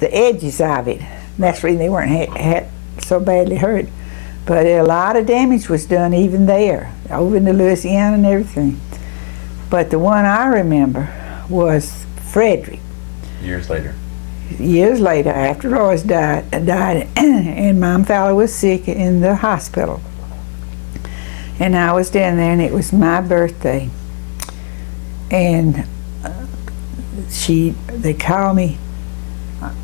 the edges of it. That's the reason they weren't so badly hurt. But a lot of damage was done even there, over into Louisiana and everything. But the one I remember was Frederick. Years later. Years later, after Royce died, and Mom Fowler was sick in the hospital. And I was down there, and it was my birthday. And they called me.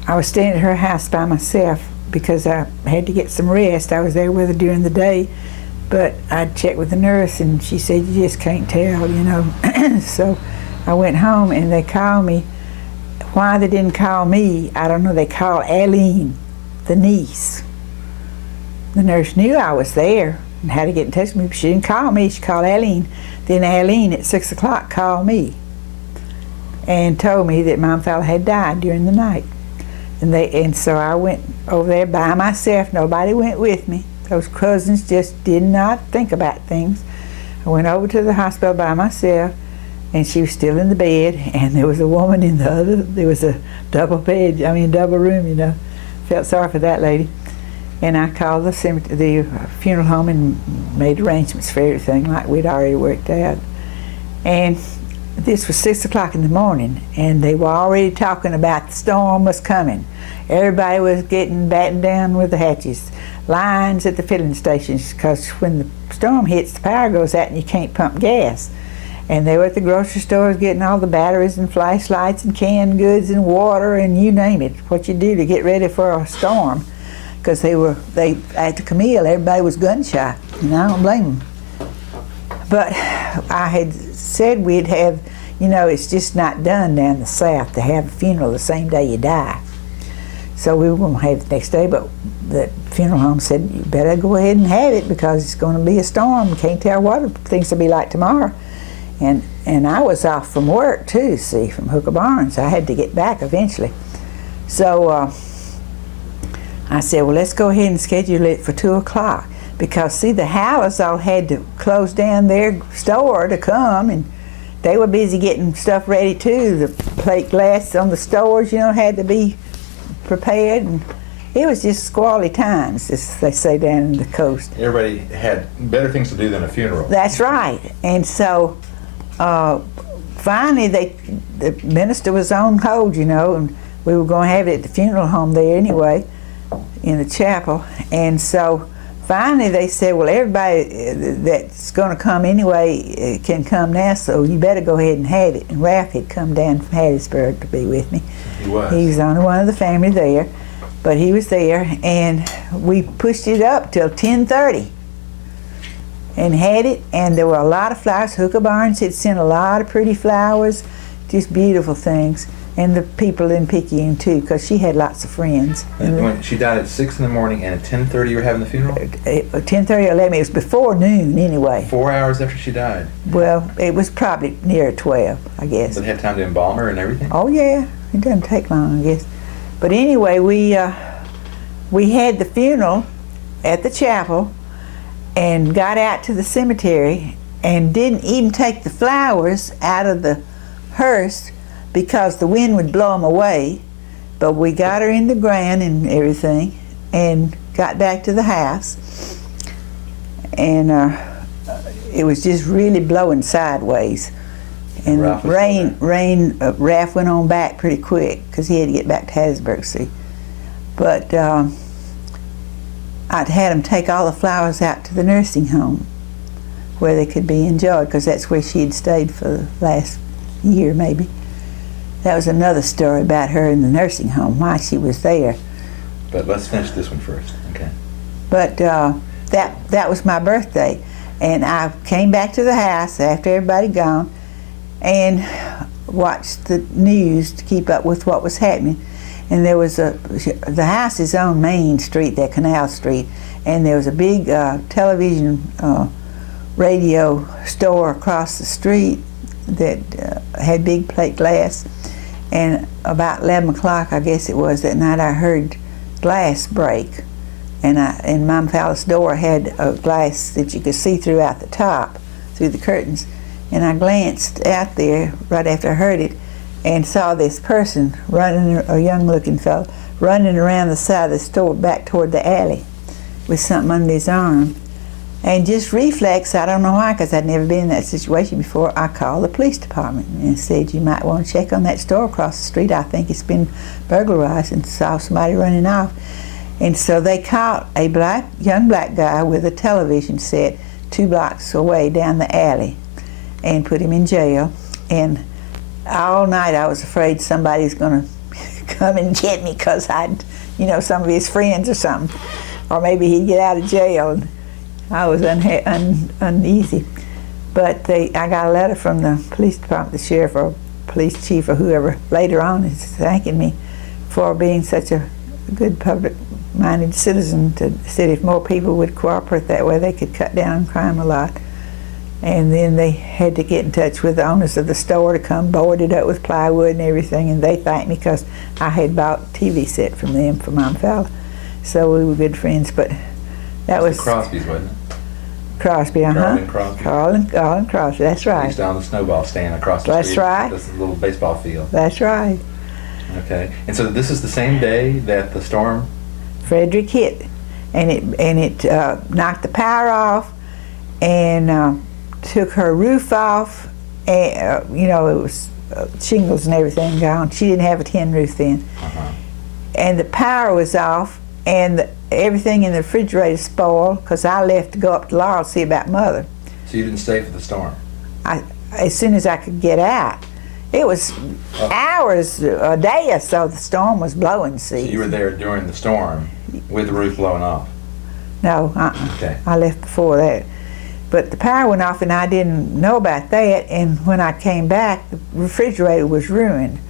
I was staying at her house by myself because I had to get some rest. I was there with her during the day, but I checked with the nurse, and she said, you just can't tell, you know. So I went home, and they called me. Why they didn't call me, I don't know. They called Aline, the niece. The nurse knew I was there and had to get in touch with me, but she didn't call me. She called Aline. Then Aline at 6 o'clock called me and told me that Mom Fowler had died during the night. And so I went over there by myself. Nobody went with me. Those cousins just did not think about things. I went over to the hospital by myself, and she was still in the bed, and there was a woman in the other. There was a double bed, double room, you know. Felt sorry for that lady. And I called the funeral home and made arrangements for everything like we'd already worked out. And this was 6 o'clock in the morning, and they were already talking about the storm was coming. Everybody was getting battened down with the hatches. Lines at the filling stations, because when the storm hits, the power goes out and you can't pump gas. And they were at the grocery stores getting all the batteries and flashlights and canned goods and water and you name it, what you do to get ready for a storm. Because at the Camille, everybody was gun shy, and I don't blame them. But I had said we'd have, it's just not done down the South to have a funeral the same day you die. So we were going to have it the next day, but the funeral home said, you better go ahead and have it because it's going to be a storm. You can't tell what things will be like tomorrow. And I was off from work too, see, from Hooker Barnes. I had to get back eventually. So I said, well, let's go ahead and schedule it for 2 o'clock. Because, see, the Howells all had to close down their store to come, and they were busy getting stuff ready too. The plate glass on the stores, had to be prepared. And it was just squally times, as they say down in the coast. Everybody had better things to do than a funeral. That's right. And so finally the minister was on hold, and we were going to have it at the funeral home there anyway, in the chapel. And so finally they said, well, everybody that's going to come anyway can come now, so you better go ahead and have it. And Ralph had come down from Hattiesburg to be with me. He was. He was the only one of the family there, but he was there, and we pushed it up till 10:30 and had it, and there were a lot of flowers. Hooker Barnes had sent a lot of pretty flowers, just beautiful things. And the people in Picayune too, because she had lots of friends. And when she died at 6 in the morning, and at 10:30 you were having the funeral? 10:30 or 11, it was before noon anyway. 4 hours after she died? Well, it was probably near 12, I guess. But they had time to embalm her and everything? Oh yeah, it doesn't take long, I guess. But anyway, we had the funeral at the chapel and got out to the cemetery and didn't even take the flowers out of the hearse because the wind would blow them away. But we got her in the ground and everything and got back to the house. And it was just really blowing sideways. And Ralph Ralph went on back pretty quick because he had to get back to Hattiesburg, see. But I'd had them take all the flowers out to the nursing home where they could be enjoyed, because that's where she had stayed for the last year maybe. That was another story about her in the nursing home, why she was there. But let's finish this one first, okay? But that was my birthday, and I came back to the house after everybody gone and watched the news to keep up with what was happening. And there was the house is on Main Street, that Canal Street, and there was a big television radio store across the street that had big plate glass. And about 11 o'clock, I guess it was, that night, I heard glass break. And Mom Fowler's door had a glass that you could see throughout the top, through the curtains. And I glanced out there right after I heard it, and saw this person running, a young-looking fellow, running around the side of the store back toward the alley with something under his arm. And just reflex, I don't know why, because I'd never been in that situation before, I called the police department and said, you might want to check on that store across the street. I think it's been burglarized, and saw somebody running off. And so they caught a young black guy with a television set 2 blocks away down the alley and put him in jail. And all night I was afraid somebody's going to come and get me because I'd, some of his friends or something. Or maybe he'd get out of jail. I was uneasy. But I got a letter from the police department, the sheriff or police chief or whoever, later on, thanking me for being such a good public-minded citizen. Said if more people would cooperate that way, they could cut down on crime a lot. And then they had to get in touch with the owners of the store to come board it up with plywood and everything, and they thanked me because I had bought a TV set from them for my fella. So we were good friends, but that was... The Crosby's, wasn't it? Crosby, Carl and Crosby. Carl and Crosby, that's right. Used down the snowball stand across the street. That's right. This little baseball field. That's right. Okay. And so this is the same day that the storm... Frederick hit, and it knocked the power off, and took her roof off, and it was shingles and everything gone. She didn't have a tin roof then. And the power was off, and everything in the refrigerator spoiled because I left to go up to Laurel to see about Mother. So you didn't stay for the storm? As soon as I could get out. It was hours, a day or so, the storm was blowing. So you were there during the storm with the roof blowing off? No, Okay. I left before that. But the power went off and I didn't know about that, and when I came back, the refrigerator was ruined.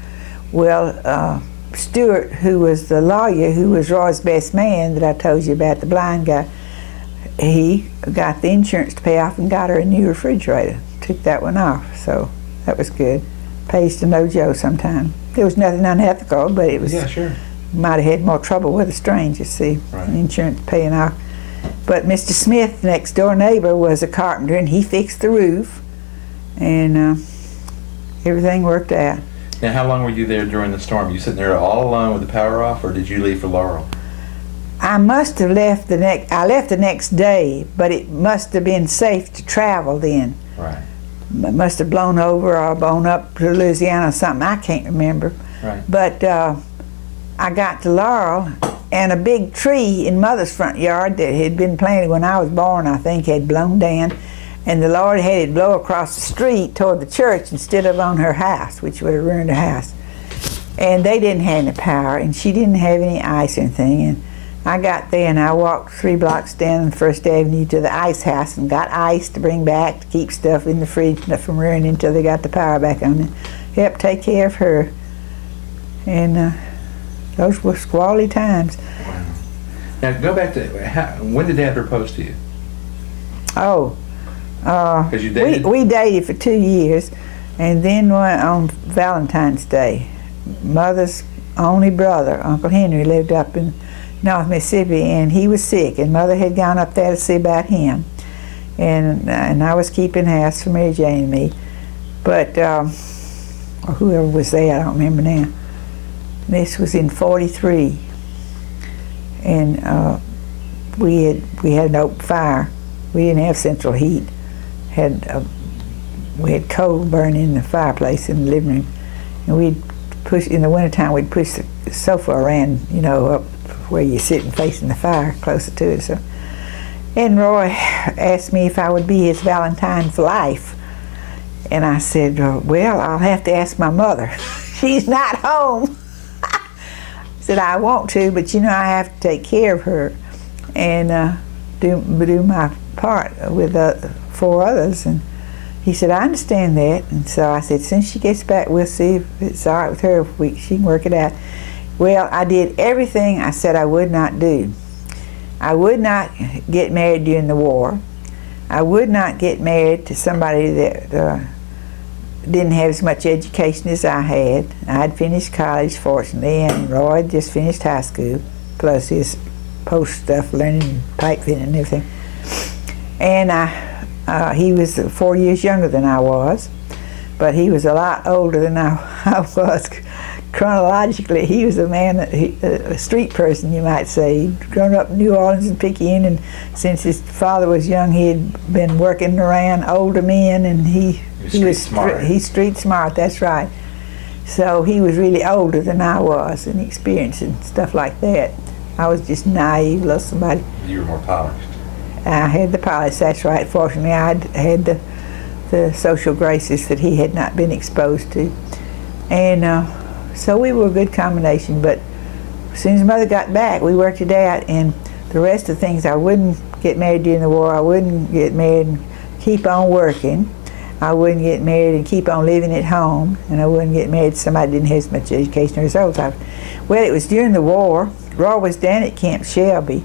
Well, Stewart, who was the lawyer, who was Roy's best man that I told you about, the blind guy, he got the insurance to pay off and got her a new refrigerator. Took that one off, so that was good. Pays to no Joe sometime. There was nothing unethical, but it was... Yeah, sure. Might have had more trouble with a stranger, see, right. Insurance paying off. But Mr. Smith, next door neighbor, was a carpenter, and he fixed the roof, and everything worked out. Now, how long were you there during the storm? You sitting there all alone with the power off, or did you leave for Laurel? I must have left I left the next day, but it must have been safe to travel then. Right. It must have blown over or blown up to Louisiana or something. I can't remember. Right. But I got to Laurel, and a big tree in Mother's front yard that had been planted when I was born, I think, had blown down. And the Lord had it blow across the street toward the church instead of on her house, which would have ruined her house. And they didn't have any power, and she didn't have any ice or anything. And I got there, and I walked 3 blocks down First Avenue to the ice house and got ice to bring back to keep stuff in the fridge from ruining until they got the power back on it. Helped take care of her. And those were squally times. Wow. Now, go back to, when did Dad propose to you? Oh. Because you dated? We dated for 2 years, and then on Valentine's Day, Mother's only brother, Uncle Henry, lived up in North Mississippi, and he was sick, and Mother had gone up there to see about him, and I was keeping house for Mary Jane and me, but or whoever was there, I don't remember now. This was in '43, and we had an open fire. We didn't have central heat. We had coal burning in the fireplace in the living room, and we'd push in the wintertime. We'd push the sofa around, up where you're sitting facing the fire, closer to it. So, and Roy asked me if I would be his Valentine for life, and I said, "Well, I'll have to ask my mother. She's not home." I said, "I want to, but I have to take care of her, and do my part with 4 others." And he said, "I understand that." And so I said, "Since she gets back, we'll see if it's all right with her, if she can work it out." Well, I did everything I said I would not do. I would not get married during the war. I would not get married to somebody that didn't have as much education as I had. I'd finished college, fortunately, and Roy had just finished high school, plus his post stuff, learning pipe fitting and everything. And he was 4 years younger than I was, but he was a lot older than I was. Chronologically, he was a man, a street person, you might say. He'd grown up in New Orleans and Picayune, and since his father was young, he had been working around older men, and he was smart. He's street smart, that's right. So he was really older than I was, and experienced and stuff like that. I was just naive, little somebody. You were more polished. I had the polish, that's right. Fortunately, I had the social graces that he had not been exposed to. And so we were a good combination, but as soon as Mother got back, we worked it out, and the rest of the things, I wouldn't get married during the war, I wouldn't get married and keep on working, I wouldn't get married and keep on living at home, and I wouldn't get married to somebody that didn't have as much education or so type. Well, it was during the war. Roy was down at Camp Shelby,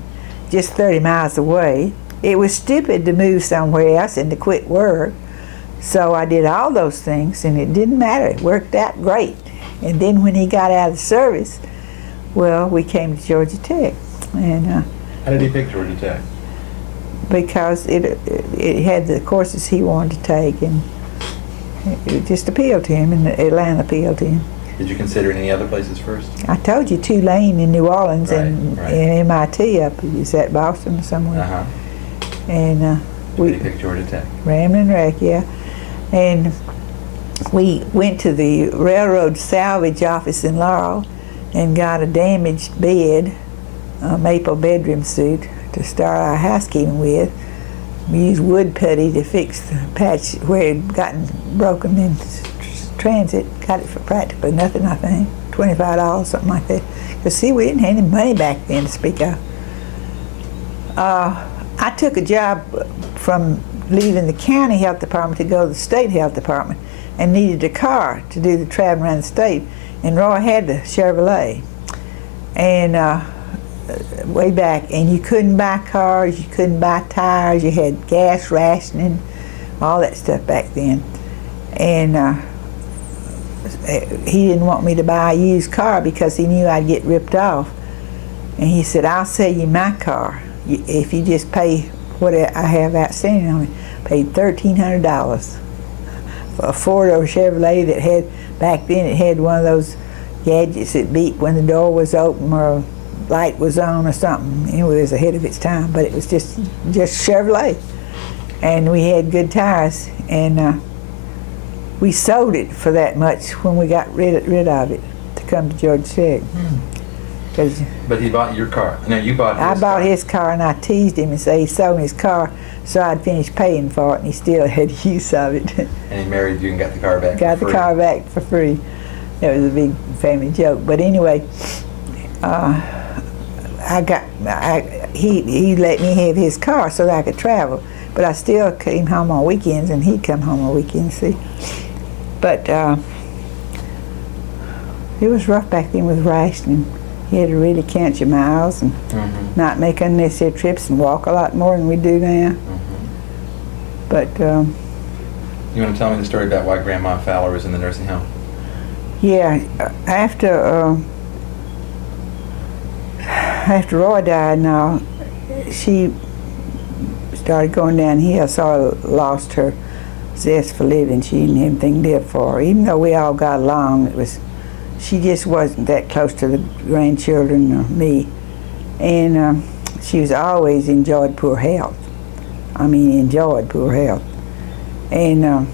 just 30 miles away. It was stupid to move somewhere else and to quit work, so I did all those things, and it didn't matter. It worked out great. And then when he got out of the service, well, we came to Georgia Tech. And how did he pick Georgia Tech? Because it had the courses he wanted to take, and it just appealed to him, and Atlanta appealed to him. Did you consider any other places first? I told you Tulane in New Orleans, Right, and right. MIT up is at Boston or somewhere. Uh-huh. And We picked Georgia Tech. Ramblin' Wreck, yeah. And we went to the railroad salvage office in Laurel and got a damaged bed, a maple bedroom suit to start our housekeeping with. We used wood putty to fix the patch where it had gotten broken in transit. Got it for practically nothing, I think, $25, something like that. Because see, we didn't have any money back then to speak of. I took a job from leaving the county health department to go to the state health department, and needed a car to do the travel around the state. And Roy had the Chevrolet. And way back, and you couldn't buy cars, you couldn't buy tires, you had gas rationing, all that stuff back then. And he didn't want me to buy a used car because he knew I'd get ripped off. And he said, I'll sell you my car if you just pay what I have outstanding on it. Paid $1,300 for a four-door Chevrolet that had, back then it had one of those gadgets that beeped when the door was open or a light was on or something. Anyway, it was ahead of its time, but it was just Chevrolet. And we had good tires, and we sold it for that much when we got rid of it to come to Georgia Tech. But he bought your car. No, you bought his car. I bought his car, and I teased him and said he sold me his car so I'd finish paying for it, and he still had use of it. And he married you and got the car back Got for free. the car back for free. That was a big family joke. But anyway, he let me have his car so that I could travel. But I still came home on weekends, and he'd come home on weekends, see. But it was rough back then with rationing. You had to really count your miles and not make unnecessary trips and walk a lot more than we do now. But you want to tell me the story about why Grandma Fowler was in the nursing home? yeah, after Roy died, now she started going downhill, so I lost her zest for living. She didn't have anything to live for. Even though we all got along, she just wasn't that close to the grandchildren or me. And she was always enjoyed poor health. I mean, enjoyed poor health. And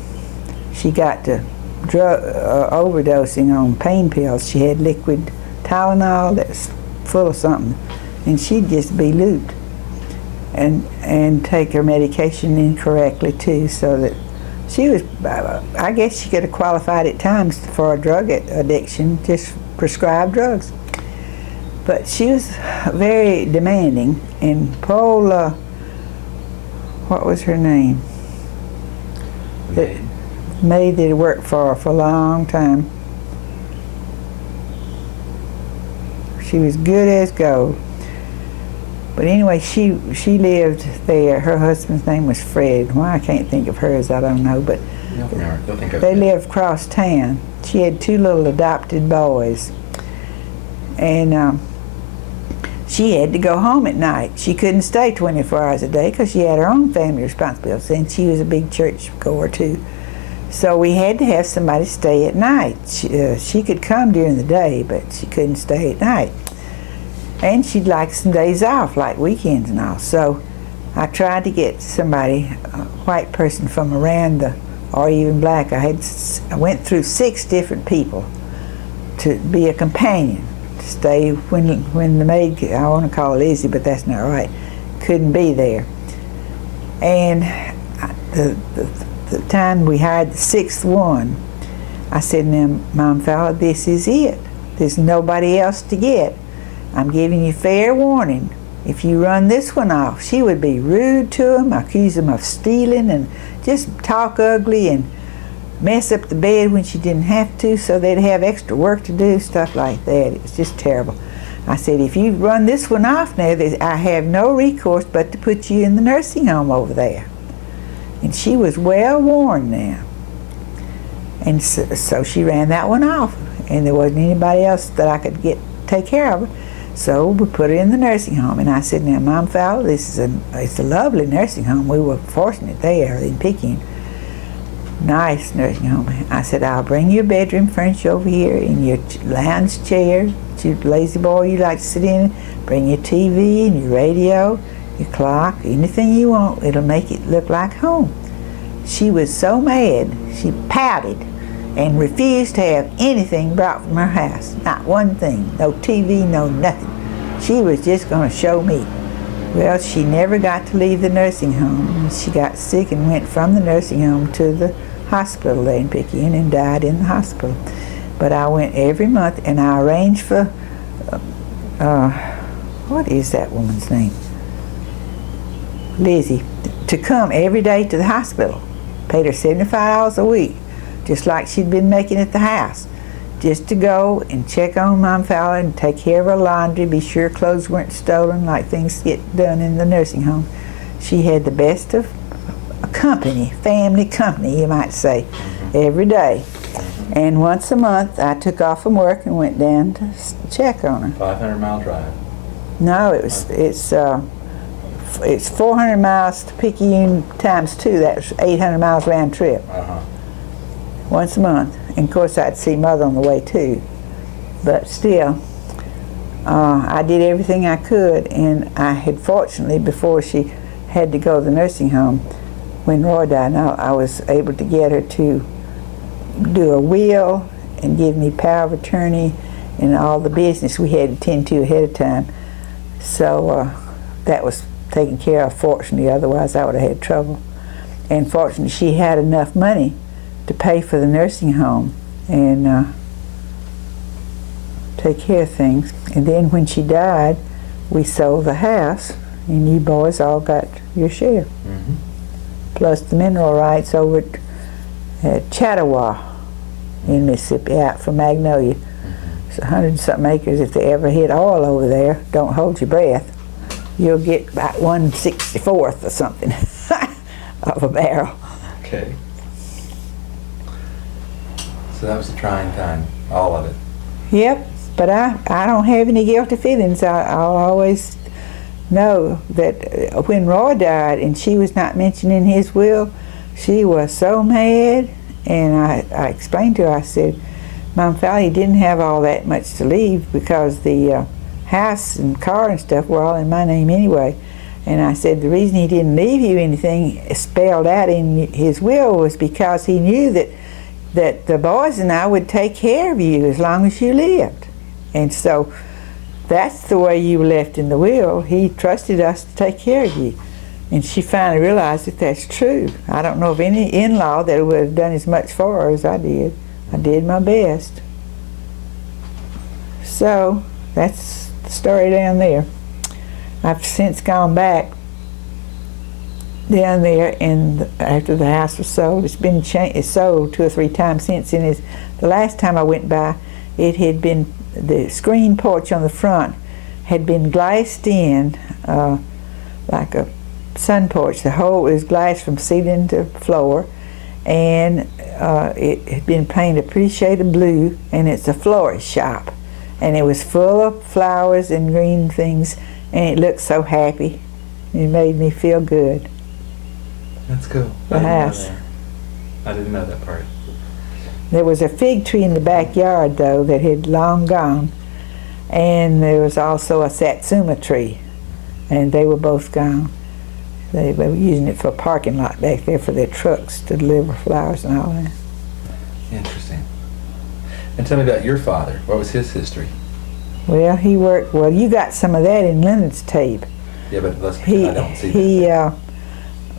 she got to overdosing on pain pills. She had liquid Tylenol that's full of something, and she'd just be looped and take her medication incorrectly too, so that she was, I guess she could have qualified at times for a drug addiction, just prescribed drugs. But she was very demanding, and Paul, what was her name? The maid that worked for her for a long time. She was good as gold. But anyway, she lived there. Her husband's name was Fred. Why I can't think of hers, I don't know. But You'll think of they it. lived across town. She had two little adopted boys. And she had to go home at night. She couldn't stay 24 hours a day because she had her own family responsibilities, and she was a big church goer too. So we had to have somebody stay at night. She could come during the day, but she couldn't stay at night. And she'd like some days off, like weekends and all. So I tried to get somebody, a white person from around or even black. I went through 6 different people to be a companion, to stay when the maid, I want to call her Lizzie, but that's not right, couldn't be there. And the time we hired the 6th one, I said, now, Mom fella, this is it. There's nobody else to get. I'm giving you fair warning. If you run this one off, she would be rude to him, accuse him of stealing, and just talk ugly and mess up the bed when she didn't have to, so they'd have extra work to do, stuff like that. It was just terrible. I said, if you run this one off now, I have no recourse but to put you in the nursing home over there. And she was well warned now. And so she ran that one off, and there wasn't anybody else that I could take care of her. So we put her in the nursing home, and I said, now, Mom Fowler, it's a lovely nursing home. We were fortunate there in Peking. Nice nursing home. I said, I'll bring your bedroom furniture over here in your lounge chair, your lazy boy you like to sit in. Bring your TV and your radio, your clock, anything you want. It'll make it look like home. She was so mad, she pouted and refused to have anything brought from her house. Not one thing. No TV, no nothing. She was just going to show me. Well, she never got to leave the nursing home. She got sick and went from the nursing home to the hospital there in Peking and died in the hospital. But I went every month, and I arranged for, what is that woman's name? Lizzie, to come every day to the hospital. Paid her $75 a week, just like she'd been making at the house. Just to go and check on Mom Fowler and take care of her laundry, be sure clothes weren't stolen like things get done in the nursing home. She had the best of company, family company, you might say, every day. And once a month, I took off from work and went down to check on her. 500-mile drive. No, it's 400 miles to Picayune times 2. That's 800 miles round trip. Once a month. And of course, I'd see Mother on the way too. But still, I did everything I could, and I had fortunately, before she had to go to the nursing home, when Roy died, I was able to get her to do a will and give me power of attorney and all the business we had to attend to ahead of time. So that was taken care of, fortunately, otherwise I would have had trouble. And fortunately, she had enough money to pay for the nursing home and take care of things. And then when she died, we sold the house, and you boys all got your share. Plus the mineral rights over at Chattawa in Mississippi, out from Magnolia. It's 100-something acres. If they ever hit oil over there, don't hold your breath. You'll get about 1/64 or something of a barrel. Okay. So that was a trying time, all of it. Yep, but I don't have any guilty feelings. I'll always know that when Roy died and she was not mentioned in his will, she was so mad. And I explained to her, I said, Mom Fowler, he didn't have all that much to leave because the house and car and stuff were all in my name anyway. And I said the reason he didn't leave you anything spelled out in his will was because he knew that the boys and I would take care of you as long as you lived. And so that's the way you were left in the will. He trusted us to take care of you. And she finally realized that that's true. I don't know of any in-law that would have done as much for her as I did. I did my best. So that's the story down there. I've since gone back down there, and after the house was sold, it's sold 2 or 3 times since. And the last time I went by, it had been, the screen porch on the front had been glassed in like a sun porch. The whole was glass from ceiling to floor, and it had been painted a pretty shade of blue, and it's a florist shop. And it was full of flowers and green things, and it looked so happy. It made me feel good. That's cool. The house. I didn't know that part. There was a fig tree in the backyard, though, that had long gone, and there was also a satsuma tree, and they were both gone. They were using it for a parking lot back there for their trucks to deliver flowers and all that. Interesting. And tell me about your father. What was his history? Well, he worked, well, you got some of that in Leonard's tape. Yeah, but I don't see that.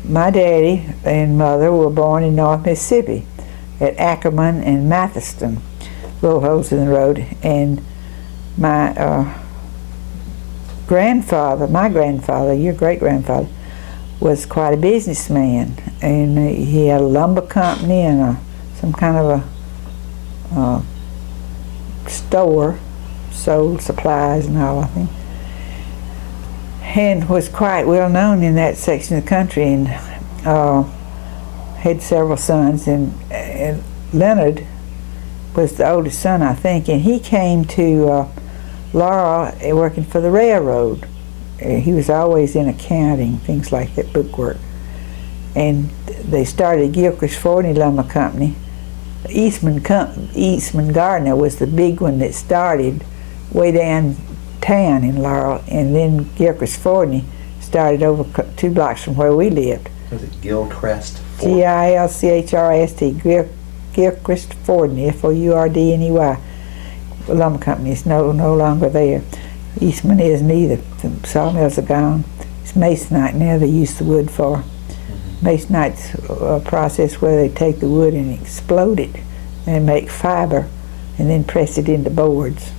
My daddy and mother were born in North Mississippi at Ackerman and Matheston, little holes in the road, and my grandfather, your great-grandfather, was quite a businessman, and he had a lumber company and some kind of a store, sold supplies and all, I think, and was quite well known in that section of the country, and had several sons, and Leonard was the oldest son, I think, and he came to Laurel working for the railroad. He was always in accounting, things like that, bookwork. And they started Gilchrist Forney Lumber Company. Eastman Gardner was the big one that started way downtown in Laurel, and then Gilchrist Forney started over 2 blocks from where we lived. Was it Gilchrist Forney? Gilchrist, Gilchrist Forney, F-O-U-R-D-N-E-Y. The lumber company is no longer there. Eastman isn't either. The sawmills are gone. It's masonite now they use the wood for. Masonite's a process where they take the wood and explode it and make fiber and then press it into boards.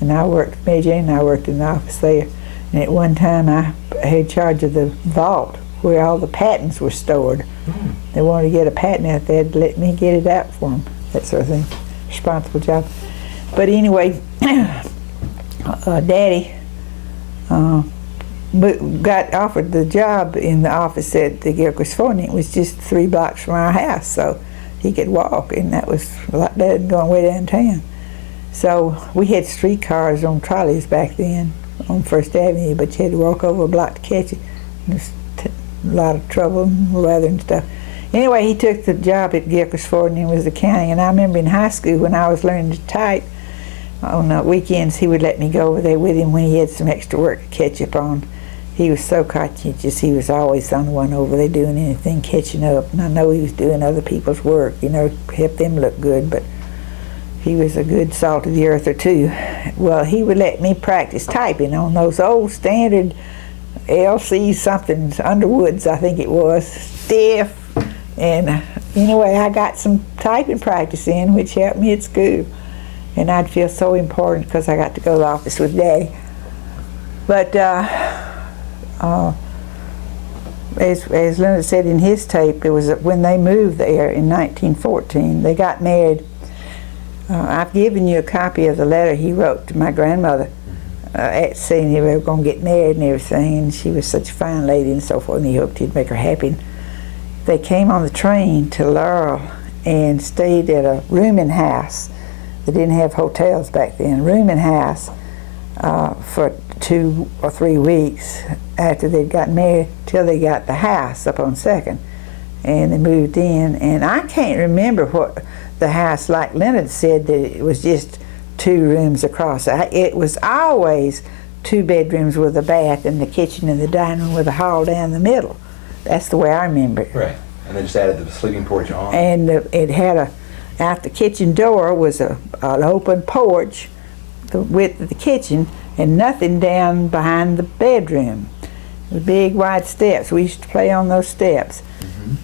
And I worked, Mary Jane and I worked in the office there. And at one time I had charge of the vault where all the patents were stored. They wanted to get a patent out there to let me get it out for them, that sort of thing. Responsible job. But anyway, Daddy got offered the job in the office at the Gilchrist Forney. It was just 3 blocks from our house, so he could walk, and that was a lot better than going way downtown. So we had streetcars on trolleys back then on First Avenue, but you had to walk over a block to catch it. It was a lot of trouble and weather and stuff. Anyway, he took the job at Gilchrist Forney and was accounting, and I remember in high school when I was learning to type, on weekends he would let me go over there with him when he had some extra work to catch up on. He was so conscientious. He was always on the one over there doing anything, catching up. And I know he was doing other people's work, you know, help them look good, but he was a good salt of the earther too. Well, he would let me practice typing on those old standard LC somethings, Underwoods I think it was, stiff. And anyway, I got some typing practice in, which helped me at school. And I'd feel so important because I got to go to the office with Daddy. But as Leonard said in his tape, it was when they moved there in 1914. They got married. I've given you a copy of the letter he wrote to my grandmother saying they were going to get married and everything, and she was such a fine lady and so forth, and he hoped he'd make her happy. They came on the train to Laurel and stayed at a rooming house. They didn't have hotels back then. Rooming house for 2 or 3 weeks after they'd gotten married till they got the house up on 2nd. And they moved in. And I can't remember what the house, like Leonard said, that it was just 2 rooms across. It was always 2 bedrooms with a bath and the kitchen and the dining room with a hall down the middle. That's the way I remember it. Right. And they just added the sleeping porch on. And it had out the kitchen door was an open porch, the width of the kitchen, and nothing down behind the bedroom. The big wide steps. We used to play on those steps.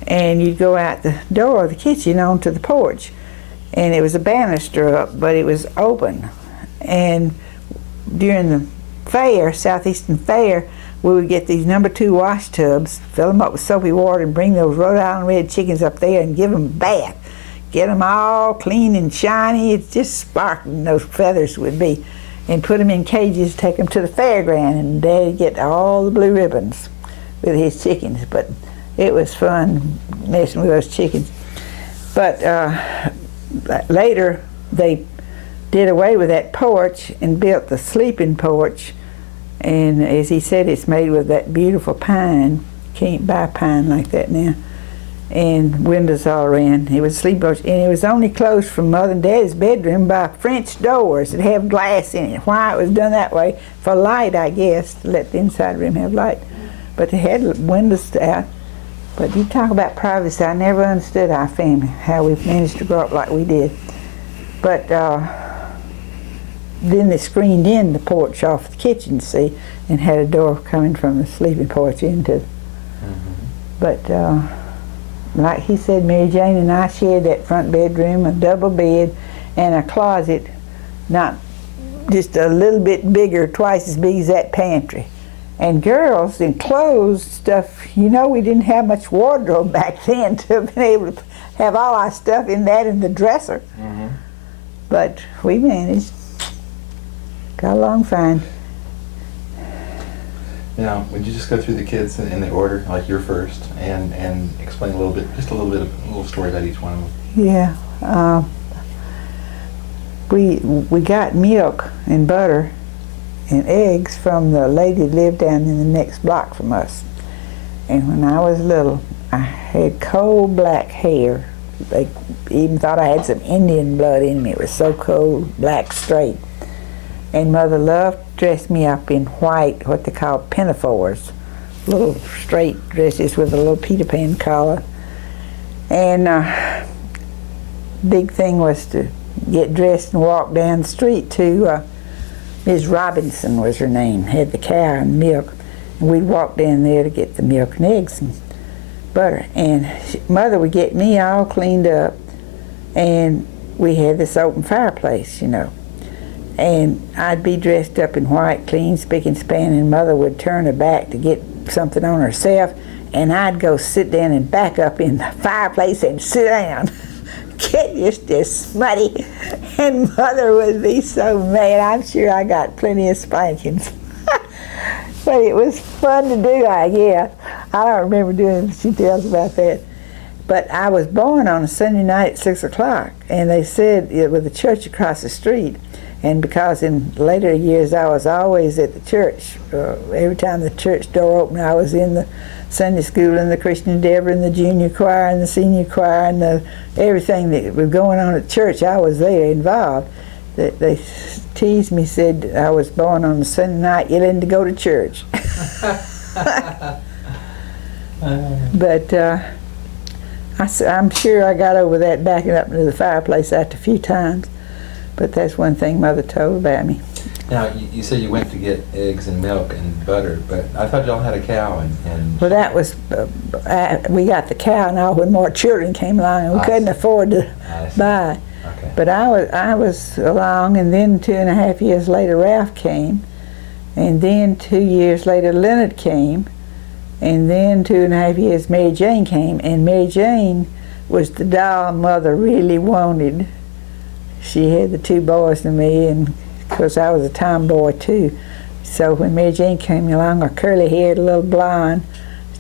And you'd go out the door of the kitchen onto the porch. And it was a banister up, but it was open. And during the fair, Southeastern Fair, we would get these number 2 wash tubs, fill them up with soapy water, and bring those Rhode Island red chickens up there and give them a bath. Get them all clean and shiny. It's just sparkling, those feathers would be. And put them in cages, take them to the fairground, and Dad'd get all the blue ribbons with his chickens. But it was fun messing with those chickens. But later, they did away with that porch and built the sleeping porch. And as he said, it's made with that beautiful pine. Can't buy pine like that now. and windows all around. It was sleep porch, and it was only closed from Mother and Daddy's bedroom by French doors that have glass in it. Why it was done that way? For light, I guess, to let the inside room have light. But they had windows out. But you talk about privacy, I never understood our family, how we managed to grow up like we did. But then they screened in the porch off the kitchen, see, and had a door coming from the sleeping porch into. But like he said, Mary Jane and I shared that front bedroom, a double bed, and a closet, not just a little bit bigger, twice as big as that pantry. And girls and clothes stuff, you know, we didn't have much wardrobe back then to have been able to have all our stuff in that in the dresser. But we managed. Got along fine. Now, would you just go through the kids in the order, like you're first, and explain a little bit, just a little story about each one of them? Yeah. We got milk and butter and eggs from the lady that lived down in the next block from us. And when I was little, I had coal black hair. They even thought I had some Indian blood in me. It was so coal black straight. And Mother loved to dress me up in white, what they call pinafores, little straight dresses with a little Peter Pan collar. And big thing was to get dressed and walk down the street to Miss Robinson was her name, had the cow and milk. And we'd walk down there to get the milk and eggs and butter. And Mother would get me all cleaned up, and we had this open fireplace, you know. And I'd be dressed up in white, clean, spick and span, and Mother would turn her back to get something on herself, and I'd go sit down and back up in the fireplace and sit down. Get just as smutty. And Mother would be so mad. I'm sure I got plenty of spankings. But it was fun to do, I guess. I don't remember doing she tells about that. But I was born on a Sunday night at 6 o'clock, and they said it was the church across the street. And because in later years I was always at the church, every time the church door opened, I was in the Sunday school and the Christian Endeavor and the junior choir and the senior choir and everything that was going on at church, I was there involved. They teased me, said I was born on a Sunday night, you didn't go to church. But I'm sure I got over that backing up into the fireplace after a few times. But that's one thing Mother told about me. Now, you said you went to get eggs and milk and butter, but I thought y'all had a cow and... Well, that was, we got the cow and all when more children came along, and we couldn't afford to buy. Okay. But I was along, and then 2.5 years later Ralph came, and then 2 years later Leonard came, and then 2.5 years Mary Jane came, and Mary Jane was the doll Mother really wanted. She had the 2 boys and me, and because I was a tomboy too. So when Mary Jane came along, her curly haired, a little blonde,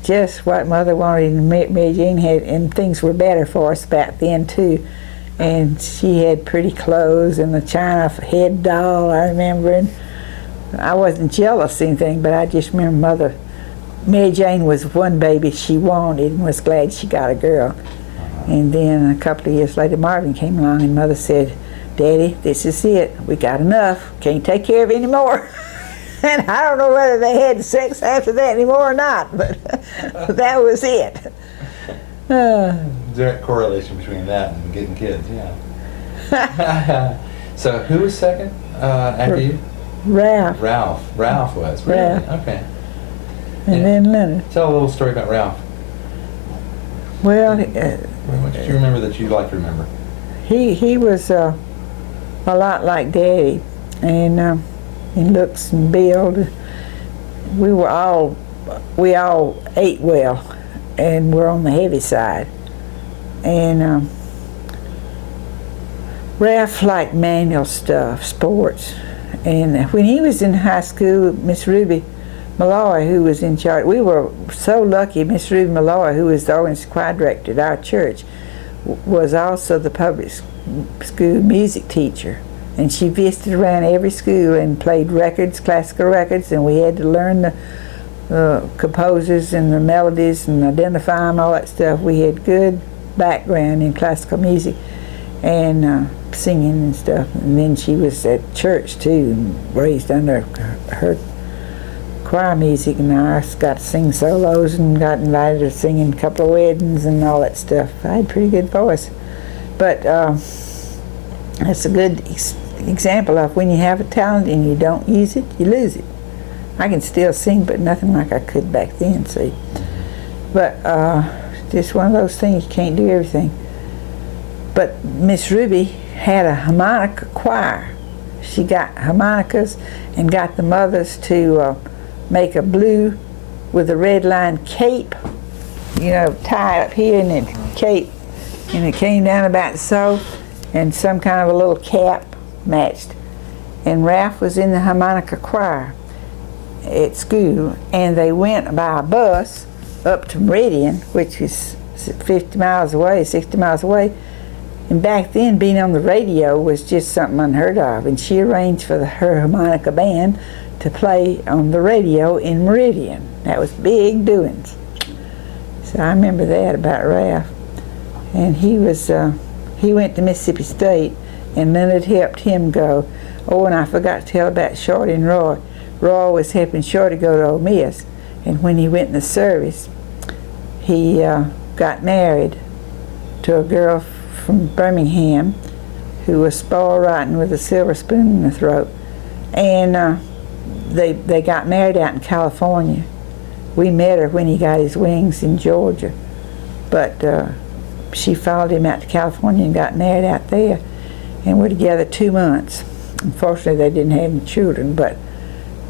just what Mother wanted, and Mary Jane had, and things were better for us back then too. And she had pretty clothes and a china head doll, I remember. And I wasn't jealous or anything, but I just remember Mary Jane was one baby she wanted and was glad she got a girl. And then a couple of years later, Marvin came along, and Mother said, Daddy, this is it. We got enough. Can't take care of any more. And I don't know whether they had sex after that anymore or not, but that was it. Is there a correlation between that and getting kids? Yeah. So who was second after you? Ralph. Ralph was, really? Ralph. Okay. And then Leonard. Tell a little story about Ralph. Well, what did you remember that you'd like to remember? He was a lot like Daddy, and in looks and build. We all ate well, and were on the heavy side. And Ralph liked manual stuff, sports. And when he was in high school, Miss Ruby Malloy, who was in charge, we were so lucky. Miss Ruby Malloy, who was the organist choir director at our church, was also the public school music teacher. And she visited around every school and played records, classical records, and we had to learn composers and the melodies and identify them, all that stuff. We had good background in classical music and singing and stuff. And then she was at church too, and raised under her choir music, and I got to sing solos and got invited to sing in a couple of weddings and all that stuff. I had a pretty good voice. But that's a good example of when you have a talent and you don't use it, you lose it. I can still sing, but nothing like I could back then, see. But just one of those things, you can't do everything. But Miss Ruby had a harmonica choir. She got harmonicas and got the mothers to make a blue with a red line cape, you know, tie up here and then cape, and it came down about so, and some kind of a little cap matched. And Ralph was in the harmonica choir at school, and they went by a bus up to Meridian, which is 50 miles away, 60 miles away. And back then, being on the radio was just something unheard of. And she arranged for her harmonica band to play on the radio in Meridian. That was big doings. So I remember that about Ralph. And he went to Mississippi State, and Leonard helped him go. Oh, and I forgot to tell about Shorty and Roy. Roy was helping Shorty go to Ole Miss, and when he went in the service, he got married to a girl from Birmingham who was spoiled rotten with a silver spoon in her throat. And they got married out in California. We met her when he got his wings in Georgia, but she followed him out to California and got married out there, and we're together 2 months. Unfortunately, they didn't have any children, but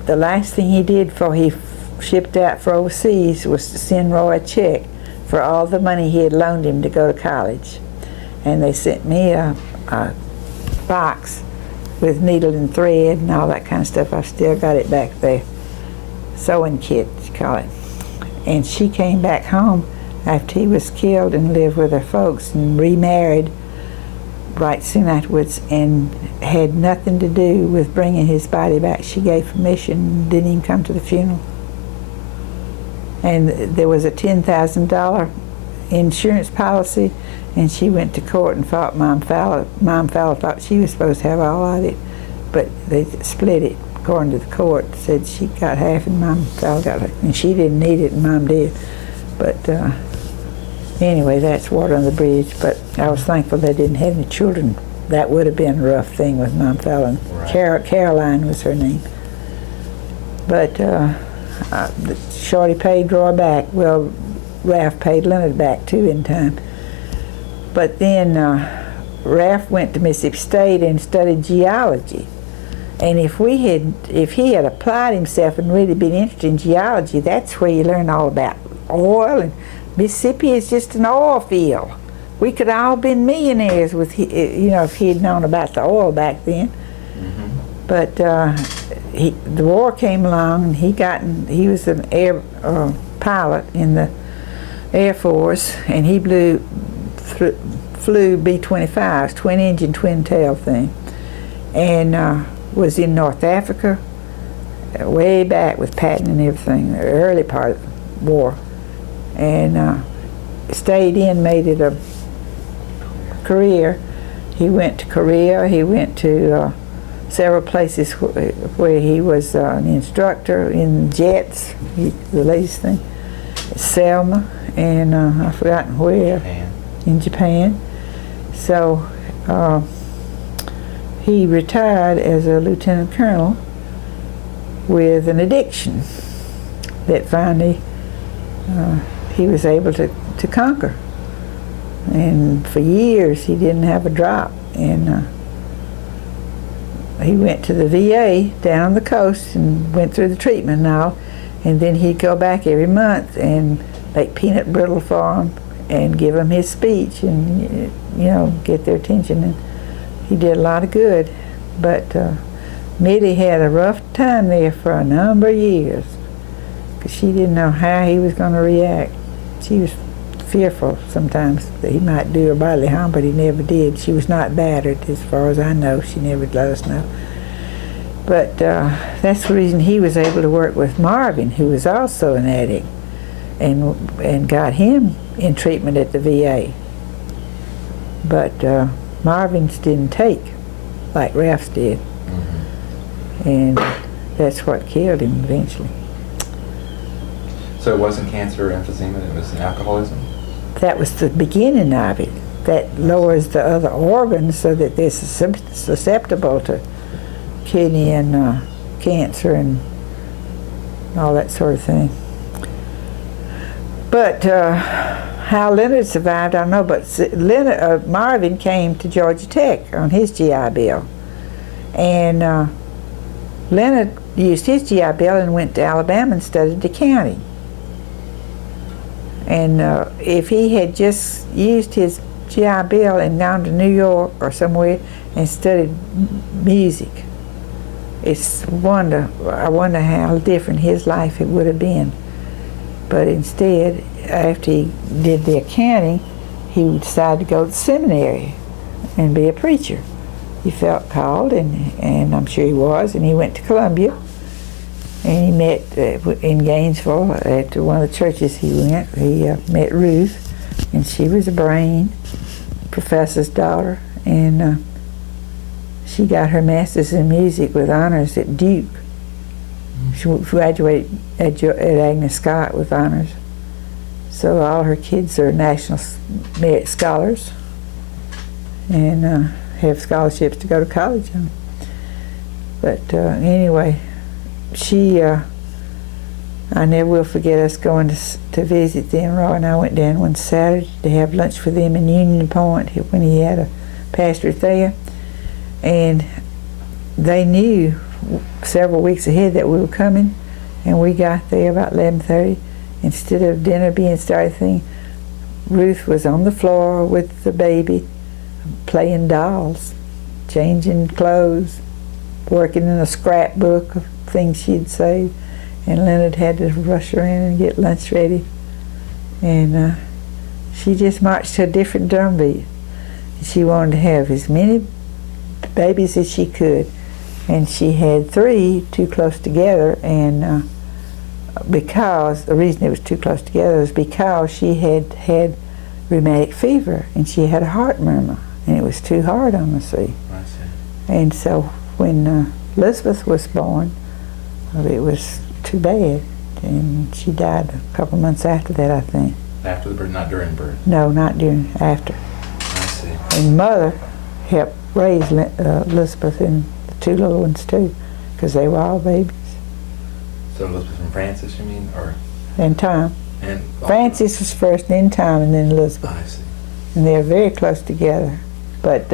the last thing he did before he shipped out for overseas was to send Roy a check for all the money he had loaned him to go to college. And they sent me a box with needle and thread and all that kind of stuff. I've still got it back there. Sewing kit, you call it. And she came back home after he was killed and lived with her folks and remarried right soon afterwards, and had nothing to do with bringing his body back. She gave permission, didn't even come to the funeral. And there was a $10,000 insurance policy, and she went to court and fought Mom Fowler. Mom Fowler thought she was supposed to have all of it, but they split it according to the court. Said she got half and Mom Fowler got it, and she didn't need it and Mom did. But anyway, that's water on the bridge. But I was thankful they didn't have any children. That would have been a rough thing with Mom Fallon. Right. Caroline was her name. But Shorty paid Roy back. Well, Ralph paid Leonard back too in time. But then Ralph went to Mississippi State and studied geology. And if he had applied himself and really been interested in geology, that's where you learn all about oil. And Mississippi is just an oil field. We could all been millionaires with, if he had known about the oil back then. Mm-hmm. But the war came along, and he was an air pilot in the Air Force, and he flew B-25s, twin-engine, twin-tail thing, and was in North Africa way back with Patton and everything, the early part of the war, and stayed in, made it a career. He went to Korea, he went to several places where he was an instructor in jets, the latest thing, Selma, and I've forgotten where, in Japan. So he retired as a lieutenant colonel with an addiction that finally he was able to conquer. And for years he didn't have a drop, and he went to the VA down on the coast and went through the treatment and all, and then he'd go back every month and make peanut brittle for him and give him his speech and get their attention, and he did a lot of good. But Mitty had a rough time there for a number of years because she didn't know how he was going to react. She was fearful sometimes that he might do her bodily harm, but he never did. She was not battered, as far as I know. She never let us know. But that's the reason he was able to work with Marvin, who was also an addict, and got him in treatment at the VA. But Marvin's didn't take like Ralph's did. Mm-hmm. And that's what killed him eventually. So it wasn't cancer or emphysema, it was alcoholism? That was the beginning of it. That lowers the other organs so that they're susceptible to kidney and cancer and all that sort of thing. But how Leonard survived, I don't know, but Marvin came to Georgia Tech on his GI Bill. And Leonard used his GI Bill and went to Alabama and studied accounting. And if he had just used his GI Bill and gone to New York or somewhere and studied music, I wonder how different his life it would have been. But instead, after he did the accounting, he decided to go to seminary and be a preacher. He felt called, and I'm sure he was, and he went to Columbia. And he met in Gainesville at one of the churches he went. He met Ruth, and she was a brain professor's daughter, and she got her master's in music with honors at Duke. She graduated at Agnes Scott with honors. So all her kids are national merit scholars and have scholarships to go to college on. But anyway, I never will forget us going to visit them. Roy and I went down one Saturday to have lunch with them in Union Point when he had a pastor there. And they knew several weeks ahead that we were coming, and we got there about 11:30. Instead of dinner being started, Ruth was on the floor with the baby, playing dolls, changing clothes, working in a scrapbook of things she'd saved, and Leonard had to rush her in and get lunch ready. And she just marched to a different drum beat. She wanted to have as many babies as she could, and she had 3 too close together, and because the reason it was too close together was because she had rheumatic fever and she had a heart murmur, and it was too hard on her, see. I see. And so when Elizabeth was born, it was too bad, and she died a couple months after that, I think. After the birth, not during birth? No, not during, after. I see. And Mother helped raise Elizabeth and the 2 little ones too, because they were all babies. So Elizabeth and Francis, you mean, or? And Tom. And Francis was first, then Tom, and then Elizabeth. I see. And they're very close together, but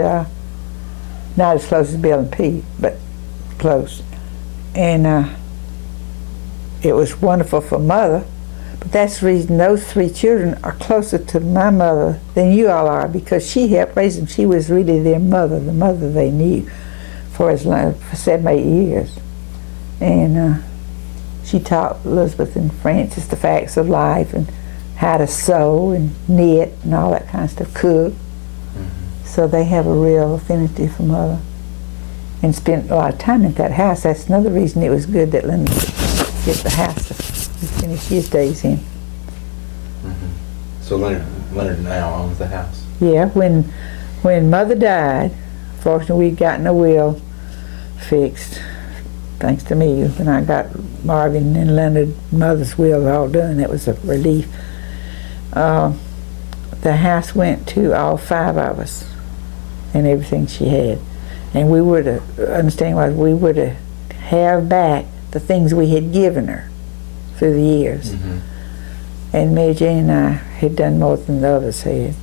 not as close as Bill and Pete, but close. And it was wonderful for Mother, but that's the reason those 3 children are closer to my mother than you all are, because she helped raise them. She was really their mother, the mother they knew for 7, 8 years. And she taught Elizabeth and Francis the facts of life and how to sew and knit and all that kind of stuff, cook. Mm-hmm. So they have a real affinity for Mother and spent a lot of time at that house. That's another reason it was good that Leonard could get the house to finish his days in. Mm-hmm. So Leonard now owns the house? Yeah, when Mother died, fortunately we'd gotten a will fixed, thanks to me. When I got Marvin and Leonard, Mother's will all done, that was a relief. The house went to all 5 of us and everything she had. And we were to, understand what, we were to have back the things we had given her through the years. Mm-hmm. And Mary Jane and I had done more than the others had.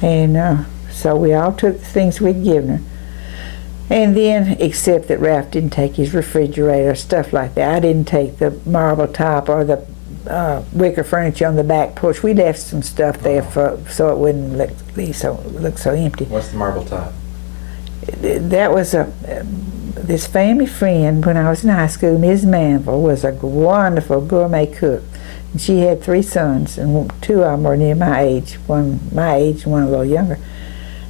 And so we all took the things we'd given her. And then, except that Ralph didn't take his refrigerator, stuff like that. I didn't take the marble top or the wicker furniture on the back porch. We left some stuff there so it wouldn't look so empty. What's the marble top? That was this family friend when I was in high school. Ms. Manville was a wonderful gourmet cook. And she had 3 sons, and 2 of them were near my age, one my age and one a little younger,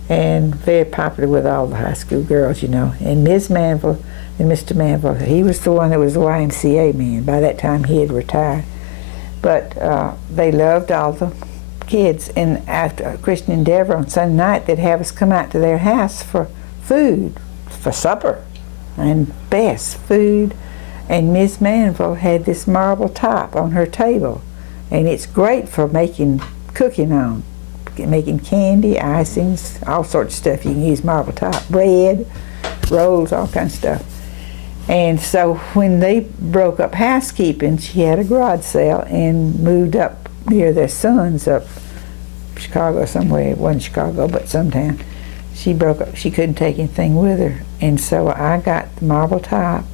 and very popular with all the high school girls, you know. And Ms. Manville than Mr. Manville. He was the one that was the YMCA man. By that time, he had retired. But they loved all the kids. And after Christian Endeavor on Sunday night, they'd have us come out to their house for food, for supper, and best food. And Miss Manville had this marble top on her table, and it's great for making cooking on, making candy, icings, all sorts of stuff. You can use marble top, bread, rolls, all kinds of stuff. And so when they broke up housekeeping, she had a garage sale and moved up near their sons up Chicago somewhere. It wasn't Chicago, but sometime. She broke up. She couldn't take anything with her. And so I got the marble top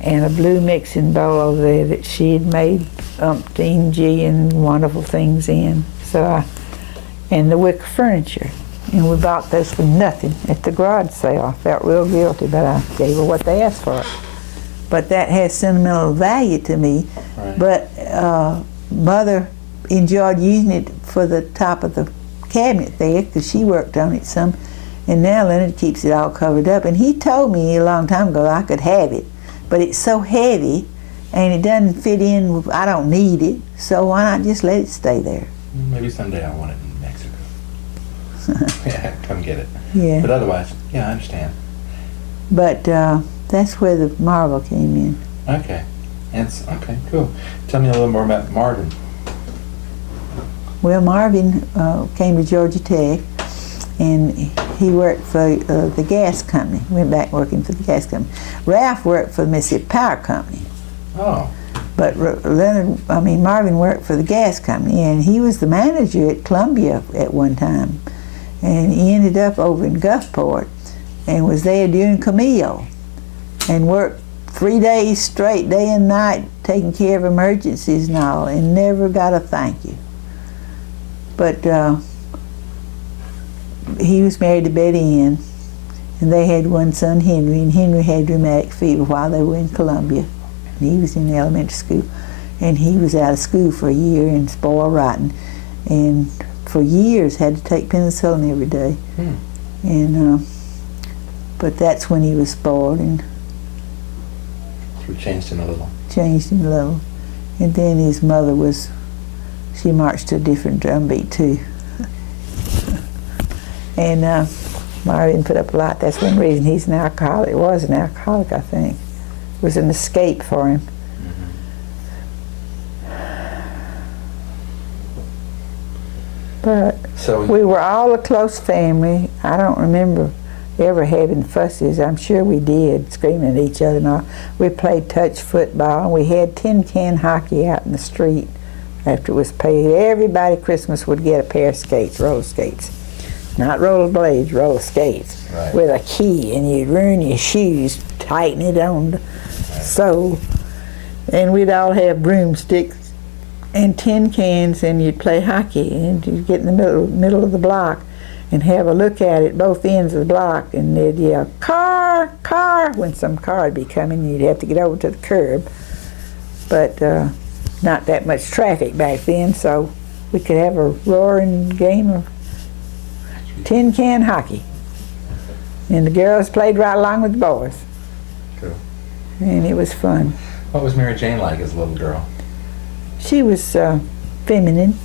and a blue mixing bowl over there that she had made umpteen G and wonderful things in. And the wicker furniture. And we bought those for nothing at the garage sale. I felt real guilty, but I gave her what they asked for it. But that has sentimental value to me. Right. But Mother enjoyed using it for the top of the cabinet there because she worked on it some. And now Leonard keeps it all covered up. And he told me a long time ago I could have it. But it's so heavy and it doesn't fit in. I don't need it. So why not just let it stay there? Maybe someday I'll want it in Mexico. Yeah, come get it. Yeah. But otherwise, yeah, I understand. But that's where the marble came in. Okay. Okay, cool. Tell me a little more about Marvin. Well, Marvin came to Georgia Tech, and he worked for the gas company. Went back working for the gas company. Ralph worked for the Mississippi Power Company. Oh. But Marvin worked for the gas company, and he was the manager at Columbia at one time. And he ended up over in Gulfport and was there during Camille and worked 3 days straight, day and night, taking care of emergencies and all, and never got a thank you. But he was married to Betty Ann, and they had one son, Henry, and Henry had rheumatic fever while they were in Columbia. And he was in elementary school, and he was out of school for a year and spoiled rotten, and for years had to take penicillin every day. And but that's when he was spoiled and So we changed him a little. changed him a little. And then his mother she marched to a different drum beat too. And Marvin put up a lot. That's one reason he's an alcoholic. It was an alcoholic, I think. It was an escape for him. But we were all a close family. I don't remember ever having fusses. I'm sure we did, screaming at each other and all. We played touch football, and we had tin can hockey out in the street after it was paid. Everybody Christmas would get a pair of skates, roller skates. Not roller blades, roller skates. Right. With a key, and you'd ruin your shoes, tighten it on the sole. And we'd all have broomsticks and tin cans, and you'd play hockey, and you'd get in the middle of the block and have a look at it, both ends of the block, and they'd yell, "Car, car!" when some car would be coming. You'd have to get over to the curb. But not that much traffic back then, so we could have a roaring game of tin can hockey. And the girls played right along with the boys. Cool. And it was fun. What was Mary Jane like as a little girl? She was feminine,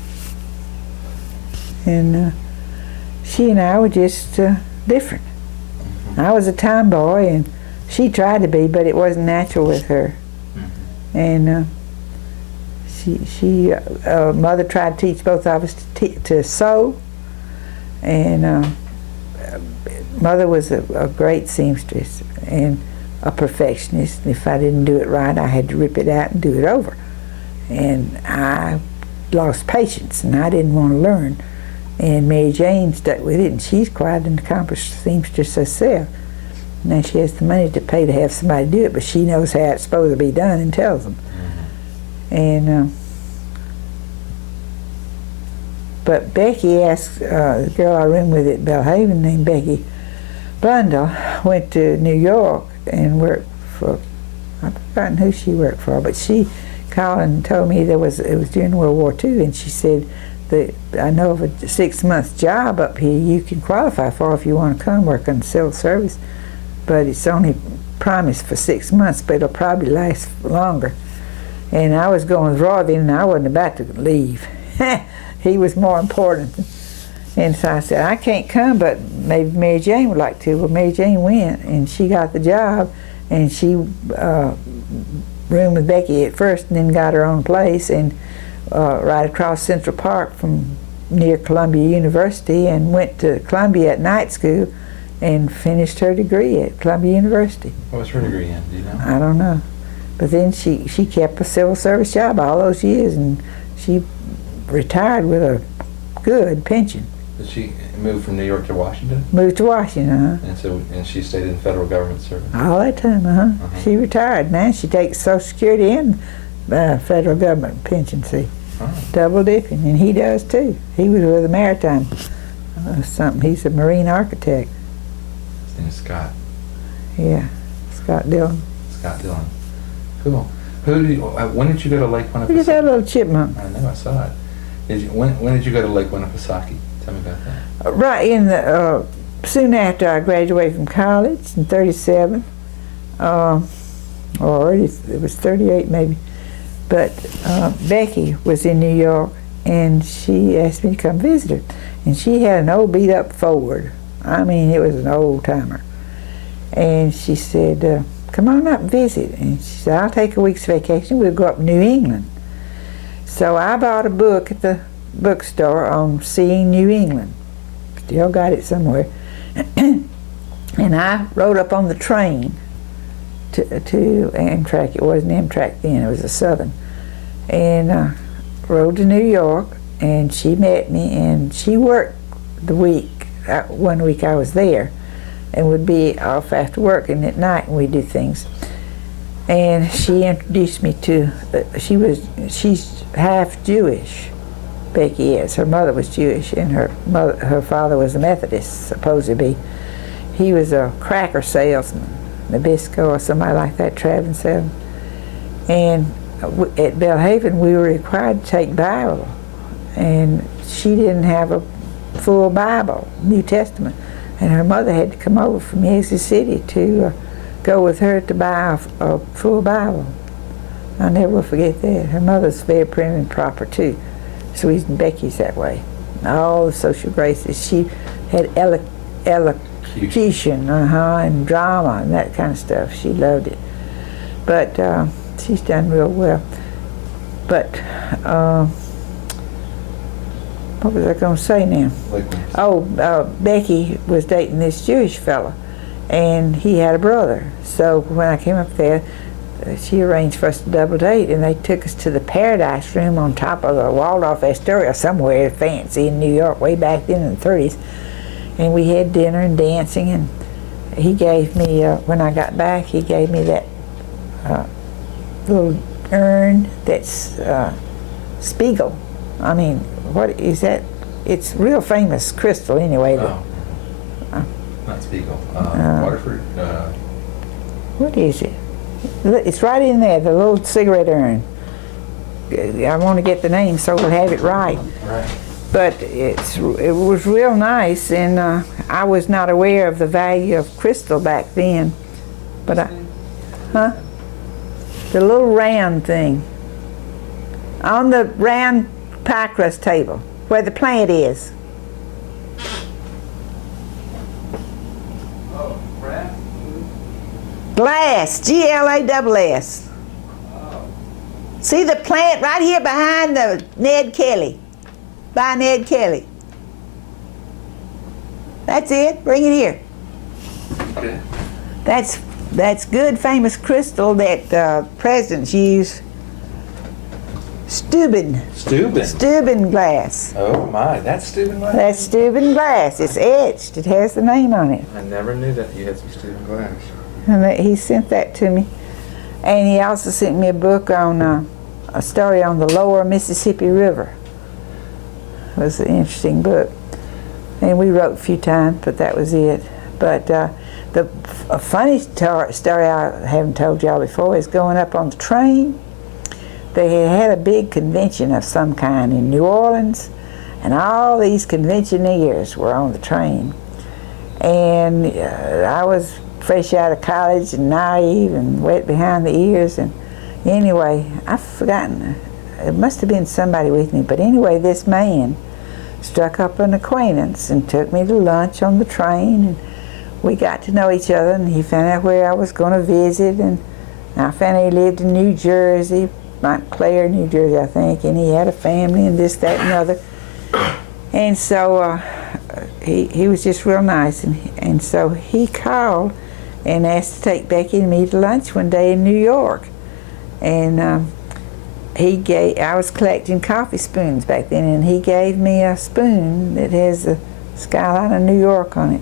and she and I were just different. I was a tomboy, and she tried to be, but it wasn't natural with her. And Mother tried to teach both of us to sew, and Mother was a great seamstress and a perfectionist. If I didn't do it right, I had to rip it out and do it over. And I lost patience, and I didn't want to learn. And Mary Jane stuck with it, and she's quite an accomplished seamstress herself. Now she has the money to pay to have somebody do it, but she knows how it's supposed to be done and tells them. And but Becky asked, the girl I roomed with at Belhaven named Becky Blundell, went to New York and worked for, I've forgotten who she worked for, but she called and told me it was during World War II, and she said that I know of a 6-month job up here you can qualify for if you want to come work on the civil service, but it's only promised for 6 months, but it'll probably last longer. And I was going with Roy then, and I wasn't about to leave. He was more important. And so I said, I can't come, but maybe Mary Jane would like to. Well, Mary Jane went, and she got the job, and she roomed with Becky at first, and then got her own place, and right across Central Park from near Columbia University, and went to Columbia at night school, and finished her degree at Columbia University. What was her degree in? Do you know? I don't know. But then she kept a civil service job all those years, and she retired with a good pension. Did she move from New York to Washington? Moved to Washington, And she stayed in federal government service? all that time, She retired. Now she takes Social Security and federal government pension, see. Oh. Double dipping, and he does too. He was with the Maritime something. He's a marine architect. His name is Scott. Yeah, Scott Dillon. Scott Dillon. Cool. When did you go to Lake Look at that Winnipesaukee? little chipmunk. I know, I saw it. When did you go to Lake Winnipesaukee? Tell me about that. Right in the soon after I graduated from college in '37, or it was '38 maybe. But Becky was in New York, and she asked me to come visit her. And she had an old beat up Ford. I mean, it was an old timer. And she said, come on up and visit. And she said, I'll take a week's vacation. We'll go up to New England. So I bought a book at the bookstore on seeing New England. Still got it somewhere. And I rode up on the train to Amtrak. It wasn't Amtrak then, it was a Southern. And rode to New York, and she met me, and she worked the week, 1 week I was there, and would be off after work, and at night and we'd do things. And she introduced me to, she's half Jewish, Becky is. Her mother was Jewish, and her father was a Methodist, supposed to be. He was a cracker salesman, Nabisco or somebody like that, traveling salesman. And at Belhaven we were required to take Bible, and she didn't have a full Bible, New Testament, and her mother had to come over from Kansas City to go with her to buy a full Bible. I never will forget that. Her mother's very prim and proper too. Sweet and Becky's that way. All the social graces. She had elocution, and drama and that kind of stuff. She loved it. But she's done real well. But what was I going to say now? Becky was dating this Jewish fella, and he had a brother. So when I came up there, she arranged for us to double date, and they took us to the Paradise Room on top of the Waldorf Astoria somewhere fancy in New York way back then in the 30s. And we had dinner and dancing, and he gave me, when I got back, he gave me that little urn that's Spiegel. I mean, what is that? It's real famous crystal anyway. Oh. Not Spiegel. Waterford. What is it? It's right in there, the little cigarette urn. I want to get the name so we'll have it right. Right. But it was real nice, and I was not aware of the value of crystal back then. But the little round thing on the round pie crust table where the plant is. Oh, brass? Glass, Glass. Oh. See the plant right here behind the Ned Kelly. By Ned Kelly. That's it. Bring it here. Okay. That's good, famous crystal that presidents use. Steuben glass. Oh my, that's Steuben glass? That's Steuben glass. It's etched. It has the name on it. I never knew that you had some Steuben glass. And he sent that to me. And he also sent me a book on a story on the lower Mississippi River. It was an interesting book. And we wrote a few times, but that was it. But a funny story I haven't told y'all before is going up on the train. They had a big convention of some kind in New Orleans, and all these conventioneers were on the train. And I was fresh out of college and naive and wet behind the ears. And anyway, I've forgotten. It must have been somebody with me. But anyway, this man struck up an acquaintance and took me to lunch on the train. And we got to know each other, and he found out where I was going to visit. And I found out he lived in New Jersey, Montclair, New Jersey, I think. And he had a family and this, that, and other. And so he was just real nice. And so he called and asked to take Becky and me to lunch one day in New York. And I was collecting coffee spoons back then, and he gave me a spoon that has the skyline of New York on it.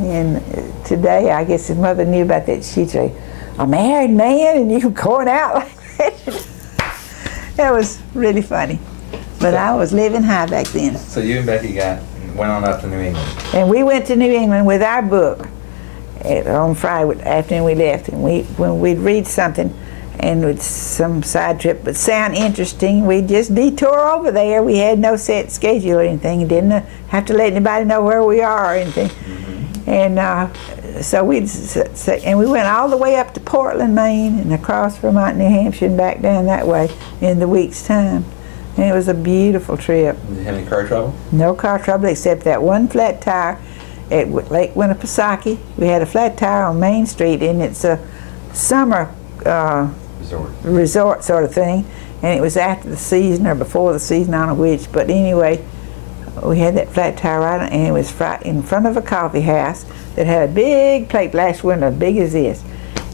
And today, I guess his mother knew about that. She'd say, "A married man and you going out like that?" That was really funny. But I was living high back then. So you and Becky went on up to New England. And we went to New England with our book. On Friday afternoon we left, and when we'd read something, and with some side trip would sound interesting, we'd just detour over there. We had no set schedule or anything, and didn't have to let anybody know where we are or anything. Mm-hmm. And so we went all the way up to Portland, Maine, and across Vermont, New Hampshire, and back down that way in the week's time. And it was a beautiful trip. Did you have any car trouble? No car trouble except that one flat tire at Lake Winnipesaukee. We had a flat tire on Main Street, and it's a summer resort sort of thing, and it was after the season or before the season, I don't know which, but anyway, we had that flat tire right, and it was in front of a coffee house that had a big plate glass window, big as this.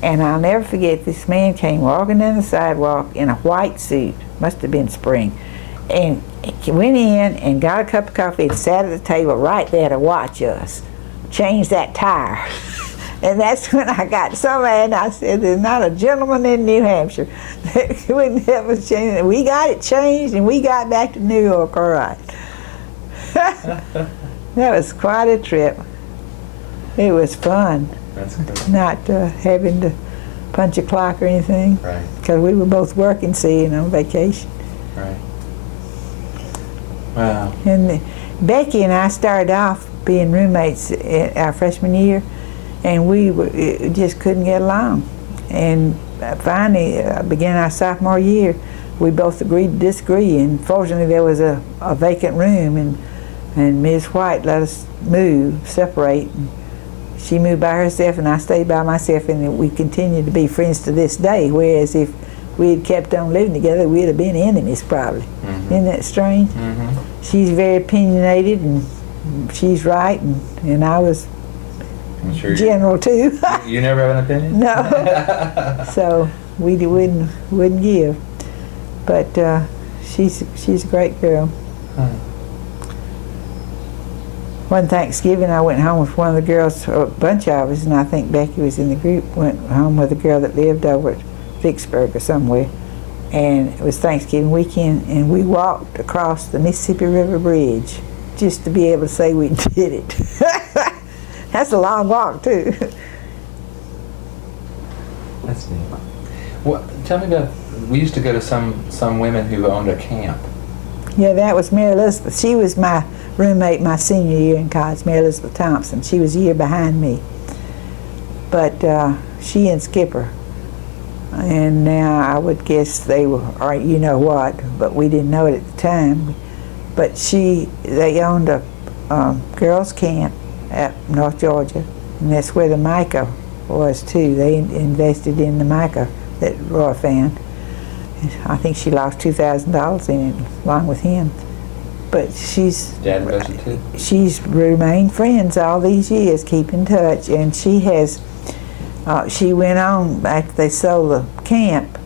And I'll never forget, this man came walking down the sidewalk in a white suit, must have been spring, and he went in and got a cup of coffee and sat at the table right there to watch us change that tire. And that's when I got so mad. I said, "There's not a gentleman in New Hampshire that wouldn't help us change it." We got it changed, and we got back to New York all right. That was quite a trip. It was fun. That's good. Not having to punch a clock or anything. Right. Because we were both working, see, and on vacation. Right. Wow. And Becky and I started off being roommates our freshman year, and we just couldn't get along. And finally, beginning our sophomore year, we both agreed to disagree. And fortunately, there was a vacant room, and Ms. White let us separate. And she moved by herself, and I stayed by myself, and we continued to be friends to this day. Whereas if we had kept on living together, we'd have been enemies probably. Mm-hmm. Isn't that strange? Mm-hmm. She's very opinionated, and she's right, and I was sure general too. You never have an opinion? No. So we wouldn't give. But she's a great girl. Huh. One Thanksgiving, I went home with one of the girls, a bunch of us, and I think Becky was in the group, went home with a girl that lived over at Vicksburg or somewhere. And it was Thanksgiving weekend, and we walked across the Mississippi River Bridge just to be able to say we did it. That's a long walk, too. That's neat. Well, tell me about, we used to go to some women who owned a camp. Yeah, that was Mary Elizabeth. She was my roommate my senior year in college, Mary Elizabeth Thompson. She was a year behind me. But she and Skipper. And now I would guess they were, or you know what, but we didn't know it at the time. But they owned a girls' camp at North Georgia, and that's where the mica was too. They invested in the mica that Roy found. I think she lost $2,000 in it along with him. But Dad invested too? She's remained friends all these years, keep in touch, and she has. She went on after they sold the camp.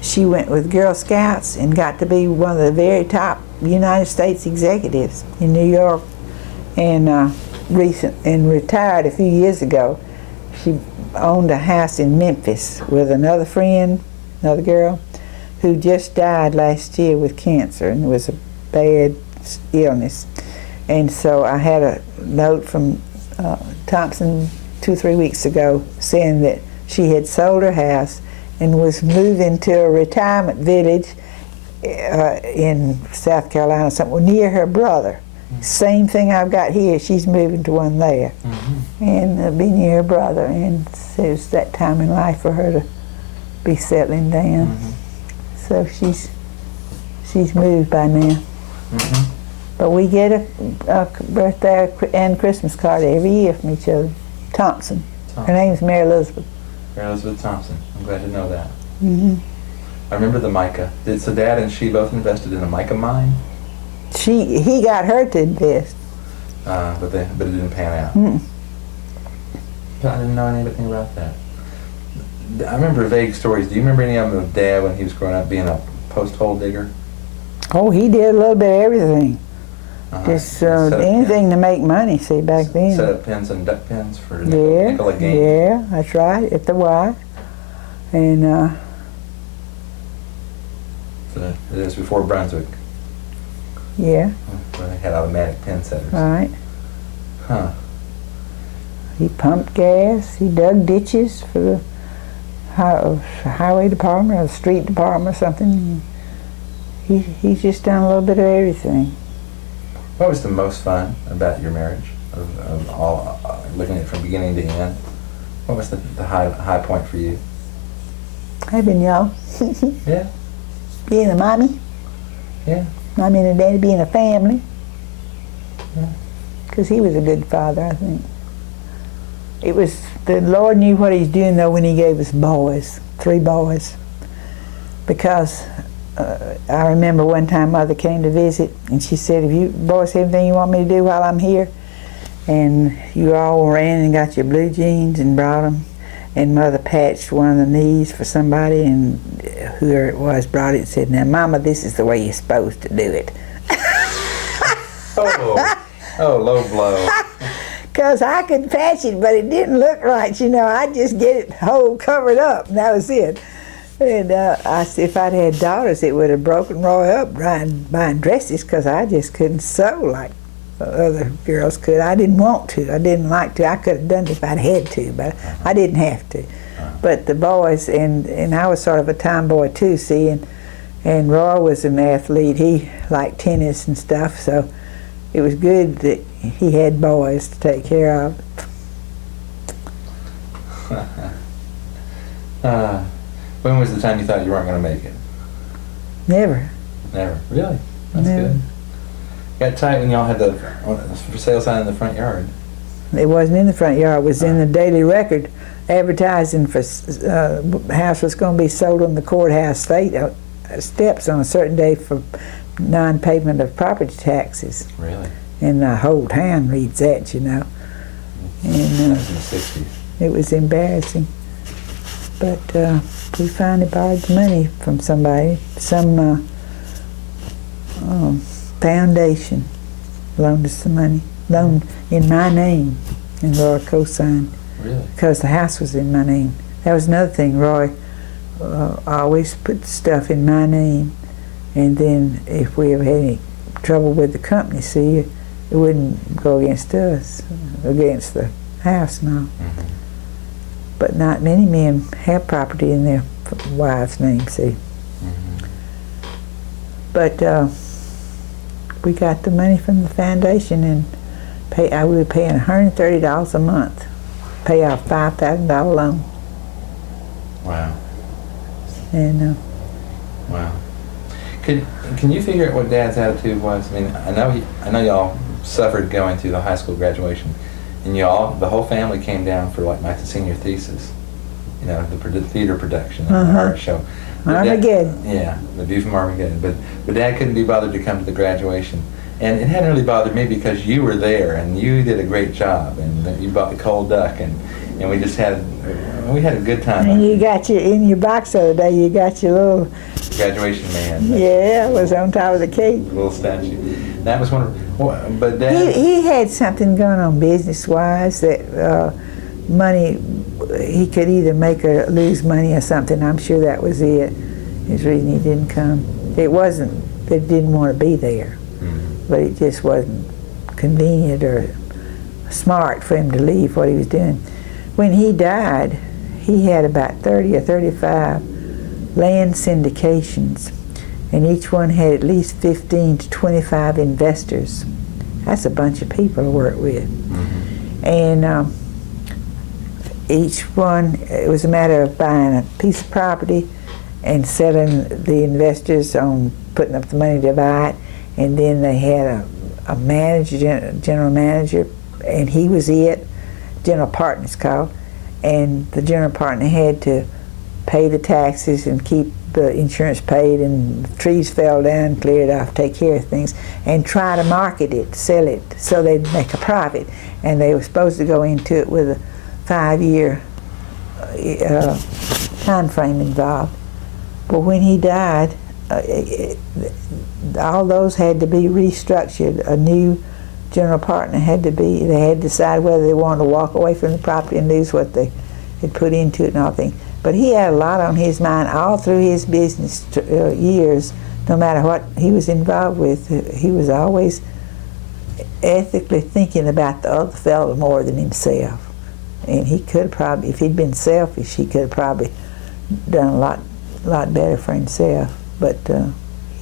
She went with Girl Scouts and got to be one of the very top United States executives in New York, and retired a few years ago. She owned a house in Memphis with another friend, another girl, who just died last year with cancer, and it was a bad illness. And so I had a note from Thompson 2 or 3 weeks ago saying that she had sold her house and was moving to a retirement village in South Carolina, somewhere near her brother. Same thing I've got here. She's moving to one there, and be near her brother. And so it's that time in life for her to be settling down. So she's moved by now. But we get a birthday and Christmas card every year from each other. Thompson. Her name's Mary Elizabeth. Mary Elizabeth Thompson. I'm glad to know that. I remember the mica. So Dad and she both invested in a mica mine? He got her to invest. But it didn't pan out. I didn't know anything about that. I remember vague stories. Do you remember any of them of Dad when he was growing up being a post hole digger? Oh, he did a little bit of everything. Just anything to make money, see, back then. Set up pens and duck pens for nickel a game. Yeah, that's right, at the Y. And so it is before Brunswick. Yeah. Where they had automatic pen setters. Right. Huh. He pumped gas, he dug ditches for the highway department or the street department or something. He's just done a little bit of everything. What was the most fun about your marriage? Of all, looking at it from beginning to end? What was the high point for you? Having y'all. Yeah. Being a mommy. Yeah. Mommy and daddy, being a family. Yeah. Because he was a good father, I think. It was, the Lord knew what he's doing though when he gave us boys, 3 boys. Because I remember one time Mother came to visit and she said, "If you boys have anything you want me to do while I'm here?" And you all ran and got your blue jeans and brought them. And Mother patched one of the knees for somebody, and whoever it was brought it and said, "Now, Mama, this is the way you're supposed to do it." Oh, low blow. Because I could patch it, but it didn't look right, you know. I'd just get it whole covered up, and that was it. And I said, if I'd had daughters, it would have broken Roy up buying dresses, because I just couldn't sew like other girls could. I didn't want to. I didn't like to. I could have done it if I'd had to, but I didn't have to. But the boys, and I was sort of a tomboy too, see, and Roy was an athlete. He liked tennis and stuff, so it was good that he had boys to take care of. When was the time you thought you weren't going to make it? Never. Never. Really? That's Never. good. Got tight when y'all had the for sale sign in the front yard. It wasn't in the front yard. It was in the Daily Record advertising for house was going to be sold on the courthouse steps on a certain day for non-payment of property taxes. Really? And the whole town reads that, you know. And that was in the 60s. It was embarrassing. But we finally borrowed the money from somebody, some foundation loaned us the money, loaned in my name, and Roy co-signed. Really? Because the house was in my name. That was another thing. Roy always put stuff in my name, and then if we ever had any trouble with the company, see, it wouldn't go against us, against the house now. But not many men have property in their wife's name, see. But we got the money from the foundation, and we were paying $130 a month, pay off $5,000 loan. Wow. And wow. Can you figure out what Dad's attitude was? I mean, I know y'all suffered going through the high school graduation, and the whole family came down for like my senior thesis. You know, the theater production, the art show. Armageddon. Yeah, the view from Armageddon. But Dad couldn't be bothered to come to the graduation, and it hadn't really bothered me because you were there and you did a great job, and you bought the cold duck, and we just had a good time. And you got in your box the other day. You got your little graduation man. Yeah, it was on top of the cake. Little statue. That was one. But Dad, he had something going on business-wise that money. He could either make or lose money or something. I'm sure that was it. His reason he didn't come. It wasn't that he didn't want to be there, but it just wasn't convenient or smart for him to leave what he was doing. When he died, he had about 30 or 35 land syndications, and each one had at least 15 to 25 investors. That's a bunch of people to work with. Mm-hmm. And each one, it was a matter of buying a piece of property and selling the investors on putting up the money to buy it. And then they had a manager, general manager, and he was it, general partner it's called. And the general partner had to pay the taxes and keep the insurance paid, and if trees fell down, clear it off, take care of things, and try to market it, sell it, so they'd make a profit. And they were supposed to go into it with a 5-year time frame involved. But when he died, all those had to be restructured. A new general partner had to be, they had to decide whether they wanted to walk away from the property and lose what they had put into it and all things. But he had a lot on his mind all through his business years. No matter what he was involved with, he was always ethically thinking about the other fellow more than himself. And he could probably, if he'd been selfish, he could have probably done a lot better for himself. But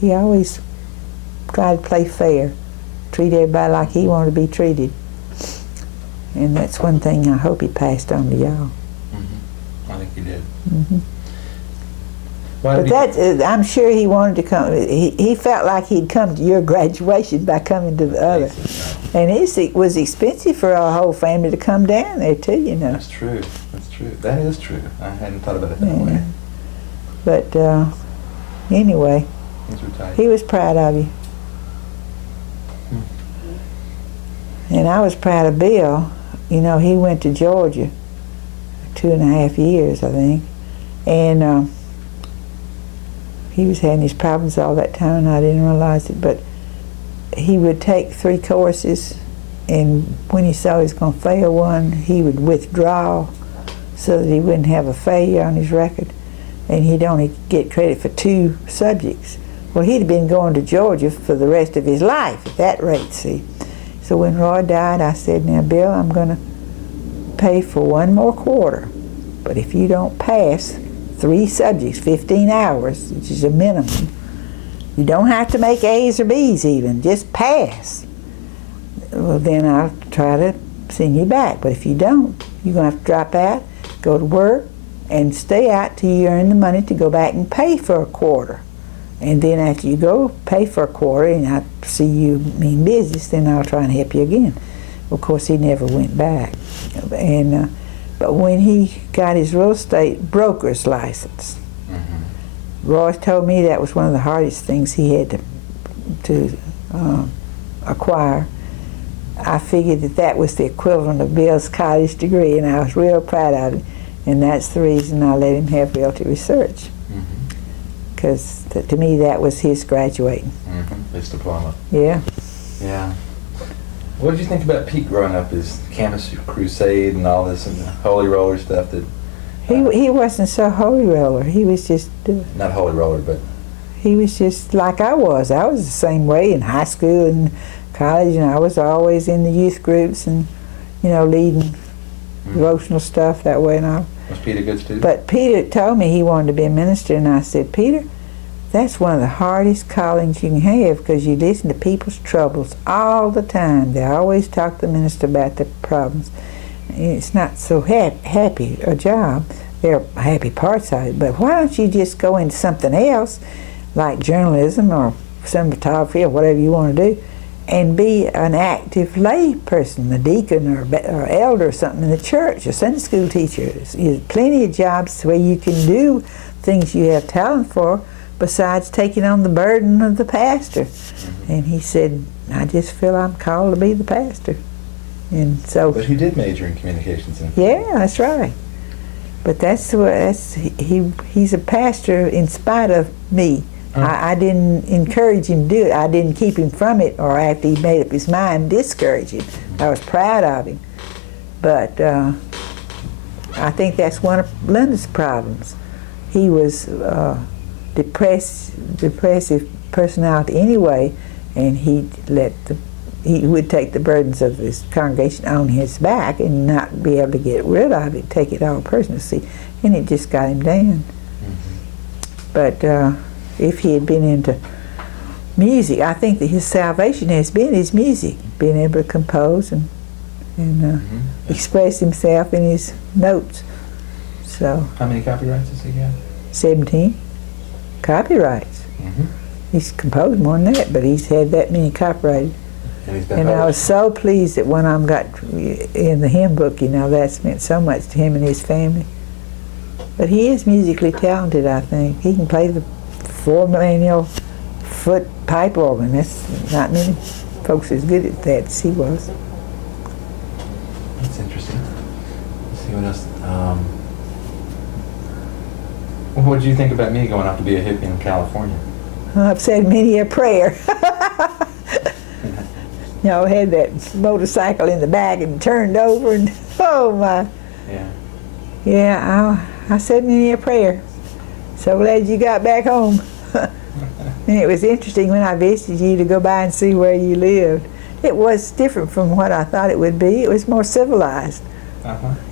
he always tried to play fair, treat everybody like he wanted to be treated. And that's one thing I hope he passed on to y'all. I think he did. Mm-hmm. But that, I'm sure he wanted to come. He felt like he'd come to your graduation by coming to the other. And it was expensive for our whole family to come down there too, you know. That's true. That's true. That is true. I hadn't thought about it that way. But anyway, he was proud of you. And I was proud of Bill. You know, he went to Georgia 2.5 years, I think. And he was having his problems all that time, and I didn't realize it. But he would take 3 courses, and when he saw he was going to fail one, he would withdraw so that he wouldn't have a failure on his record. And he'd only get credit for 2 subjects. Well, he'd have been going to Georgia for the rest of his life at that rate, see. So when Roy died, I said, now, Bill, I'm going to pay for 1 more quarter. But if you don't pass 3 subjects, 15 hours, which is a minimum, you don't have to make A's or B's even, just pass. Well, then I'll try to send you back. But if you don't, you're going to have to drop out, go to work, and stay out till you earn the money to go back and pay for a quarter. And then after you go pay for a quarter and I see you mean business, then I'll try and help you again. Of course, he never went back. And but when he got his real estate broker's license, Roy told me that was one of the hardest things he had to acquire. I figured that was the equivalent of Bill's college degree, and I was real proud of him. And that's the reason I let him have realty research. Because to me, that was his graduating. His diploma. Yeah. Yeah. What did you think about Pete growing up, his campus crusade and all this and the holy roller stuff? That he wasn't so holy roller. He was just... not holy roller, but... He was just like I was. I was the same way in high school and college, and I was always in the youth groups and, you know, leading devotional stuff that way and all. Was Peter a good student? But Peter told me he wanted to be a minister, and I said, Peter, that's one of the hardest callings you can have, because you listen to people's troubles all the time. They always talk to the minister about their problems. It's not so happy a job. There are happy parts of it, but why don't you just go into something else, like journalism or cinematography or whatever you want to do, and be an active lay person, a deacon or elder or something in the church, a Sunday school teacher. There's plenty of jobs where you can do things you have talent for besides taking on the burden of the pastor. And he said, I just feel I'm called to be the pastor. And so. But he did major in communications. Yeah, that's right. But he's a pastor in spite of me. I didn't encourage him to do it. I didn't keep him from it, or after he made up his mind, discourage him. I was proud of him. But I think that's one of Linda's problems. He was depressive personality anyway, and he would take the burdens of his congregation on his back and not be able to get rid of it, take it all personally, and it just got him down. But if he had been into music. I think that his salvation has been his music, being able to compose and express himself in his notes. So. How many copyrights does he have? 17 copyrights. He's composed more than that, but he's had that many copyrighted. And I was so pleased that one of them got in the hymn book. You know, that's meant so much to him and his family. But he is musically talented, I think. He can play the 4 foot pipe organ. That's not many folks as good at that as he was. That's interesting. Let's see what else. What did you think about me going off to be a hippie in California? I've said many a prayer. You know, had that motorcycle in the back and turned over, and oh my. Yeah. Yeah, I said many a prayer. So glad you got back home. And it was interesting when I visited you to go by and see where you lived. It was different from what I thought it would be. It was more civilized.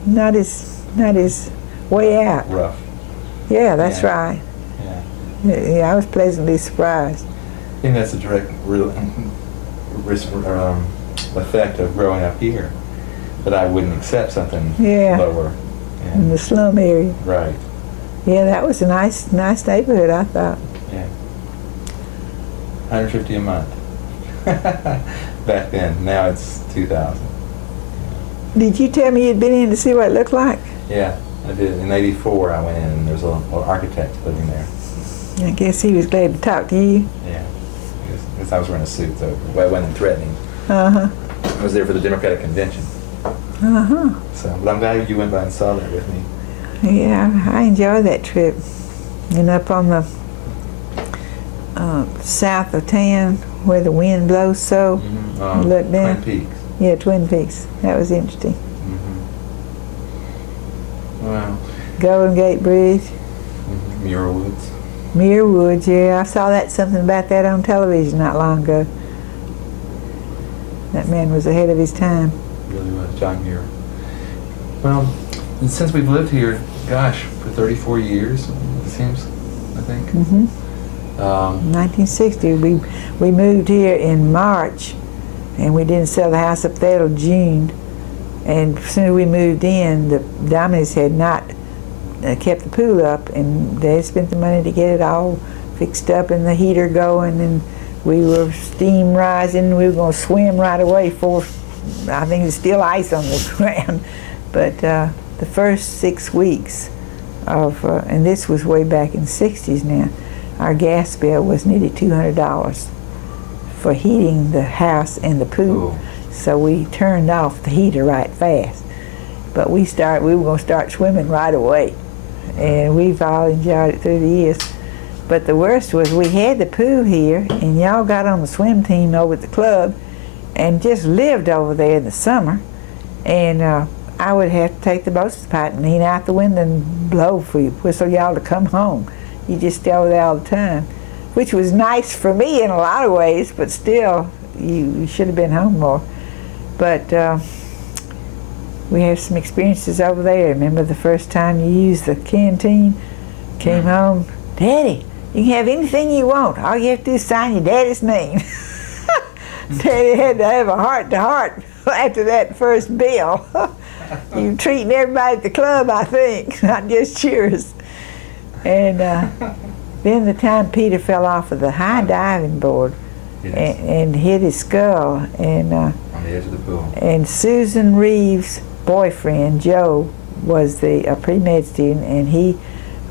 Not as way out. Rough. Yeah, that's right. Yeah, I was pleasantly surprised. I think that's a direct effect of growing up here, that I wouldn't accept something lower. Yeah. In the slum area. Right. Yeah, that was a nice neighborhood, I thought. Yeah. $150 a month. Back then. Now it's $2,000. Did you tell me you'd been in to see what it looked like? Yeah, I did. In '84, I went in, and there's an architect living there. I guess he was glad to talk to you. Yeah, because I was wearing a suit, so I wasn't threatening. I was there for the Democratic convention. So, but I'm glad you went by and saw that with me. Yeah, I enjoyed that trip. And up on the south of town, where the wind blows so, you look down. Twin Peaks. Yeah, Twin Peaks. That was interesting. Wow. Golden Gate Bridge. Muir Woods. Muir Woods, yeah. I saw something about that on television not long ago. That man was ahead of his time. Really was, John Muir. Well, since we've lived here, gosh, for 34 years, it seems, I think. 1960. We moved here in March, and we didn't sell the house up there till June. And as soon as we moved in, the Barneses had not kept the pool up, and they had spent the money to get it all fixed up and the heater going, and we were steam rising. We were going to swim right away I think there's still ice on the ground. But the first 6 weeks of, and this was way back in the 60s now, our gas bill was nearly $200 for heating the house and the pool. Ooh. So we turned off the heater right fast. But we were going to start swimming right away. And we've all enjoyed it through the years. But the worst was we had the pool here, and y'all got on the swim team over at the club and just lived over there in the summer. And I would have to take the boatswain's pipe and lean out the window and blow for you, whistle y'all to come home. You just stay over there all the time, which was nice for me in a lot of ways, but still, you should have been home more. But we have some experiences over there. Remember the first time you used the canteen? Came home, Daddy, you can have anything you want. All you have to do is sign your daddy's name. Daddy had to have a heart-to-heart after that first bill. You treating everybody at the club, I think, not just yours. And then the time Peter fell off of the high diving board and hit his skull, and on the edge of the pool. And Susan Reeves' boyfriend, Joe, was a pre-med student, and he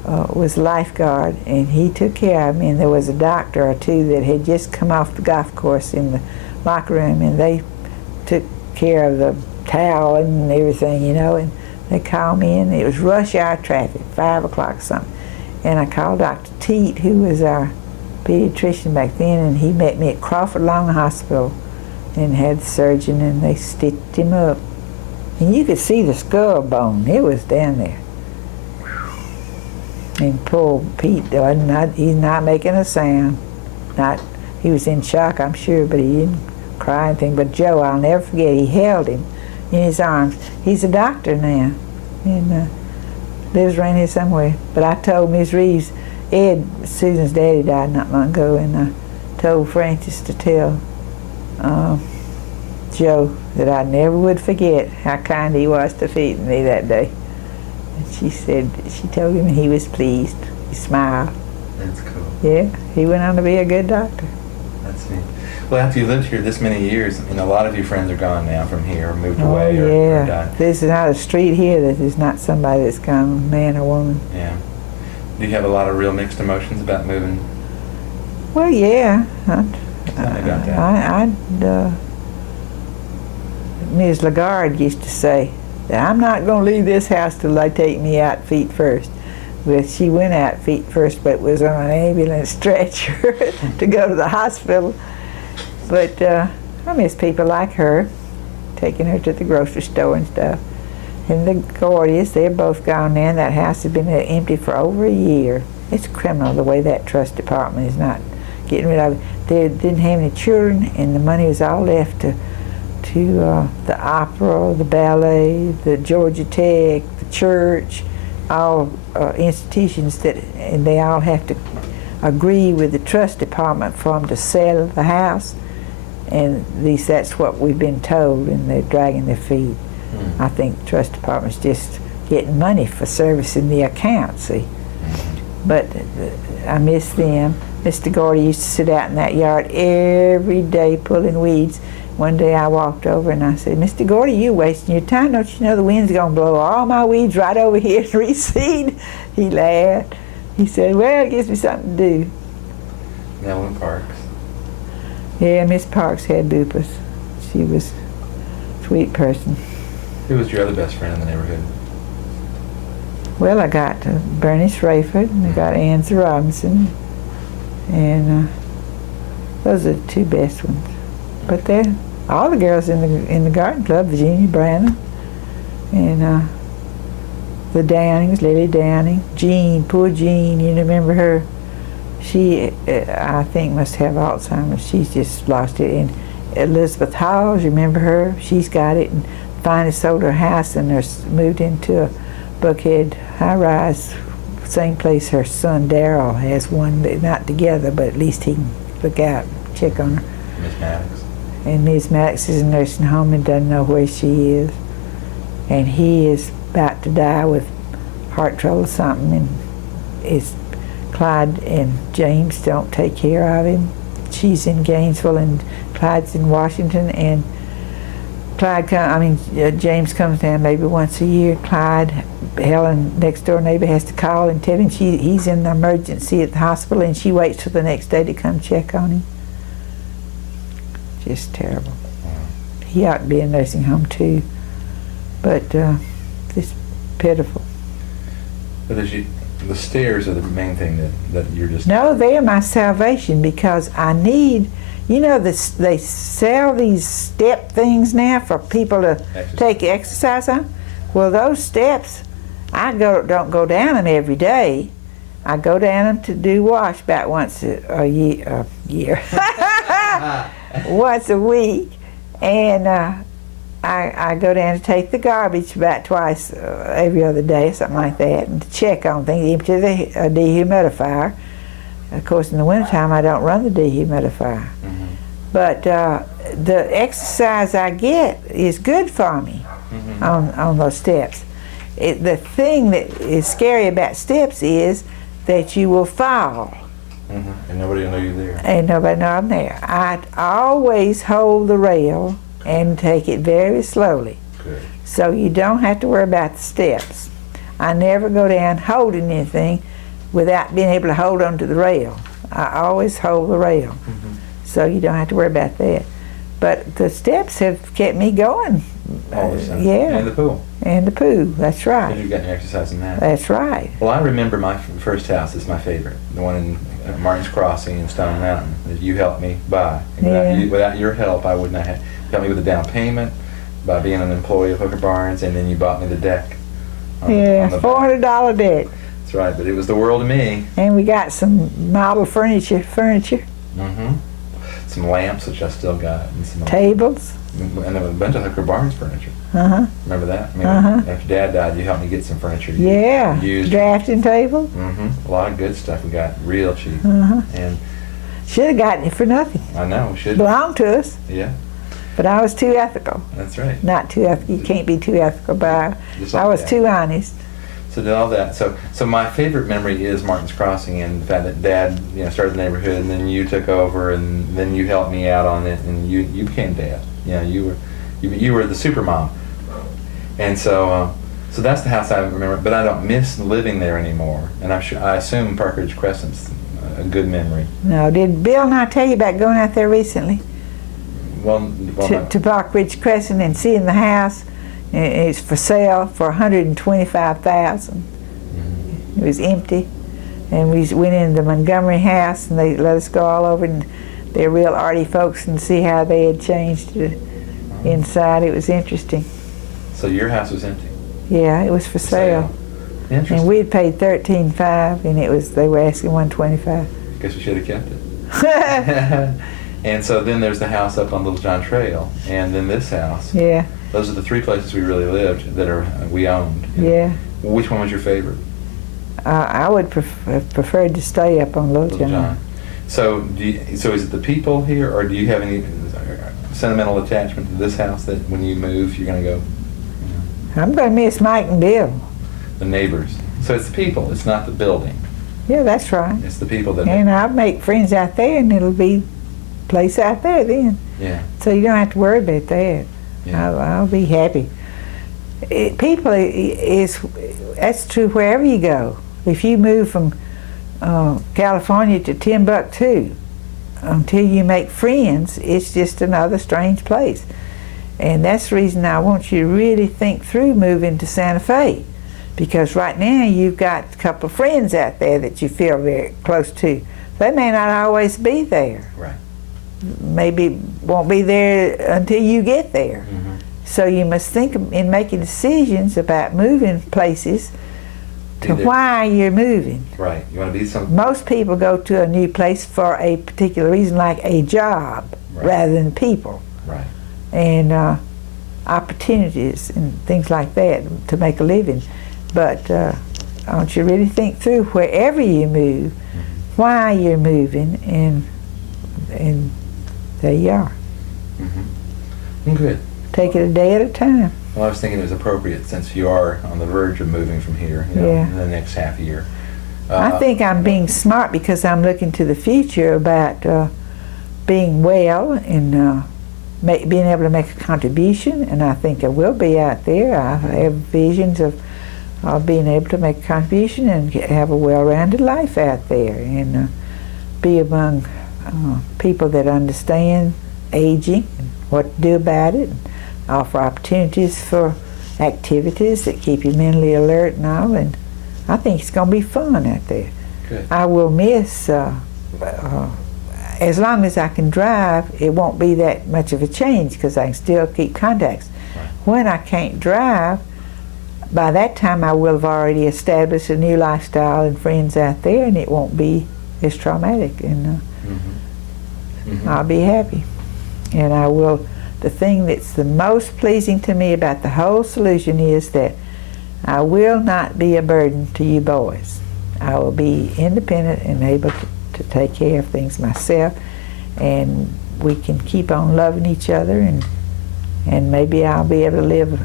was a lifeguard, and he took care of me, and there was a doctor or two that had just come off the golf course in the locker room, and they took care of the towel and everything, you know, and they called me in. It was rush hour traffic, 5 o'clock or something, and I called Dr. Teat, who was our pediatrician back then, and he met me at Crawford Long Hospital and had the surgeon, and they stitched him up. And you could see the skull bone. It was down there. And poor Pete, he's not making a sound. He was in shock, I'm sure, but he didn't cry or anything. But Joe, I'll never forget, he held him in his arms. He's a doctor now, and lives around here somewhere. But I told Miss Reeves, Ed, Susan's daddy, died not long ago, and I told Francis to tell Joe that I never would forget how kind he was to feeding me that day. And she told him he was pleased. He smiled. That's cool. Yeah, he went on to be a good doctor. That's neat. Well, after you lived here this many years, I mean, a lot of your friends are gone now from here, or moved away, or died. There's not a street here that is not somebody that's gone, man or woman. Yeah. Do you have a lot of real mixed emotions about moving? Well, yeah. Tell me about that. Ms. Lagarde used to say that I'm not going to leave this house till they take me out feet first. Well, she went out feet first, but was on an ambulance stretcher to go to the hospital. But I miss people like her, taking her to the grocery store and stuff. And the Gordies, they're both gone now, and that house has been empty for over a year. It's criminal the way that trust department is not getting rid of it. They didn't have any children, and the money was all left to the opera, the ballet, the Georgia Tech, the church, all institutions and they all have to agree with the trust department for them to sell the house. And at least that's what we've been told, and they're dragging their feet. I think the trust department's just getting money for servicing the account, see. But I miss them. Mr. Gordy used to sit out in that yard every day pulling weeds. One day I walked over and I said, Mr. Gordy, you're wasting your time. Don't you know the wind's going to blow all my weeds right over here and reseed? He laughed. He said, well, it gives me something to do. Nellie Parks. Yeah, Miss Parks had lupus. She was a sweet person. Who was your other best friend in the neighborhood? Well, I got Bernice Rayford, and I got Anza Robinson, and those are the two best ones. But they're all the girls in the garden club, Virginia Brannon, and the Downings, Lily Downing, Jean, poor Jean, you remember her? She, I think, must have Alzheimer's. She's just lost it. And Elizabeth Hawes, you remember her? She's got it, and finally sold her house and moved into a Buckhead high-rise, same place her son Darryl has one. They're not together, but at least he can look out, check on her. Miss Maddox. And Miss Maddox is in a nursing home and doesn't know where she is. And he is about to die with heart trouble or something, and it's Clyde and James don't take care of him. She's in Gainesville and Clyde's in Washington, and James comes down maybe once a year. Clyde, Helen, next door neighbor, has to call and tell him he's in the emergency at the hospital, and she waits till the next day to come check on him. Just terrible. He ought to be in a nursing home too, but it's pitiful. But the stairs are the main thing that you're just... No, they are my salvation, because I need, they sell these step things now for people to take exercise on. Well, those steps, I don't go down them every day. I go down them to do wash about once a year. Once a week, and I go down to take the garbage about twice every other day, something like that, and to check on things, empty the dehumidifier. Of course, in the wintertime, I don't run the dehumidifier. But the exercise I get is good for me on those steps. The thing that is scary about steps is that you will fall. And nobody will know you're there. And nobody know I'm there. I always hold the rail and take it very slowly. Good. So you don't have to worry about the steps. I never go down holding anything without being able to hold onto the rail. I always hold the rail. So you don't have to worry about that. But the steps have kept me going. All the time. Yeah. And the pool. And the pool, that's right. Because you're getting exercise in that. That's right. Well, I remember my first house is my favorite. The one in Martin's Crossing in Stone Mountain that you helped me buy. And without your help, I wouldn't have. You helped me with the down payment by being an employee of Hooker Barnes, and then you bought me the deck. $400 deck. That's right, but it was the world to me. And we got some model furniture. Some lamps, which I still got. And some tables. And a bunch of Hooker Barnes furniture. Remember that? I mean, after Dad died, you helped me get some furniture. Drafting table. A lot of good stuff we got, real cheap. And Should have gotten it for nothing. I know, we should. Belonged to us, Yeah, but I was too ethical. that's right. Not too ethical. You can't be too ethical, but Just I like was that. too honest. So did all that. So my favorite memory is Martin's Crossing and the fact that Dad, started the neighborhood, and then you took over, and then you helped me out on it, and you became Dad. You were the super mom, and so that's the house I remember. But I don't miss living there anymore, and I assume Park Ridge Crescent's a good memory. No, did Bill not tell you about going out there recently Well, to Park Ridge Crescent and seeing the house? It's for sale for $125,000. It was empty, and we went into the Montgomery house, and they let us go all over, and they're real arty folks, and see how they had changed it inside. It was interesting. So your house was empty. Yeah, it was for sale. Interesting. And we had paid $13,500, and they were asking $125,000. Guess we should have kept it. And so then there's the house up on Little John Trail, and then this house. Yeah, Those are the three places we really lived that we owned. yeah. Which one was your favorite? I would have preferred to stay up on Little John. So so is it the people here, or do you have any sentimental attachment to this house that when you move you're going to go? I'm going to miss Mike and Bill. The neighbors. So it's the people. It's not the building. Yeah, that's right. It's the people that. And I'll make friends out there, and it'll be a place out there then. Yeah. So you don't have to worry about that. Yeah. I'll be happy. People that's true wherever you go. If you move from California to Timbuktu, until you make friends, it's just another strange place. And that's the reason I want you to really think through moving to Santa Fe, because right now you've got a couple of friends out there that you feel very close to. They may not always be there. Right. Maybe won't be there until you get there. Mm-hmm. So you must think in making decisions about moving places to why you're moving. Right. You want to be some. Most people go to a new place for a particular reason, like a job, Right. rather than people. Right. And opportunities and things like that to make a living. But I want you to really think through wherever you move, why you're moving, and there you are. Mm-hmm. Good. Take it a day at a time. Well, I was thinking it was appropriate since you are on the verge of moving from here, Yeah. in the next half year. I think I'm being smart because I'm looking to the future about being well and being able to make a contribution, and I think I will be out there. I have visions of being able to make a contribution and have a well-rounded life out there, and be among people that understand aging and what to do about it, and offer opportunities for activities that keep you mentally alert and all, and I think it's going to be fun out there. Good. I will miss, as long as I can drive, it won't be that much of a change because I can still keep contacts. Right. When I can't drive, by that time I will have already established a new lifestyle and friends out there, and it won't be as traumatic, and Mm-hmm. I'll be happy. And I will, the thing that's the most pleasing to me about the whole solution is that I will not be a burden to you boys. I will be independent and able to take care of things myself, and we can keep on loving each other, and maybe I'll be able to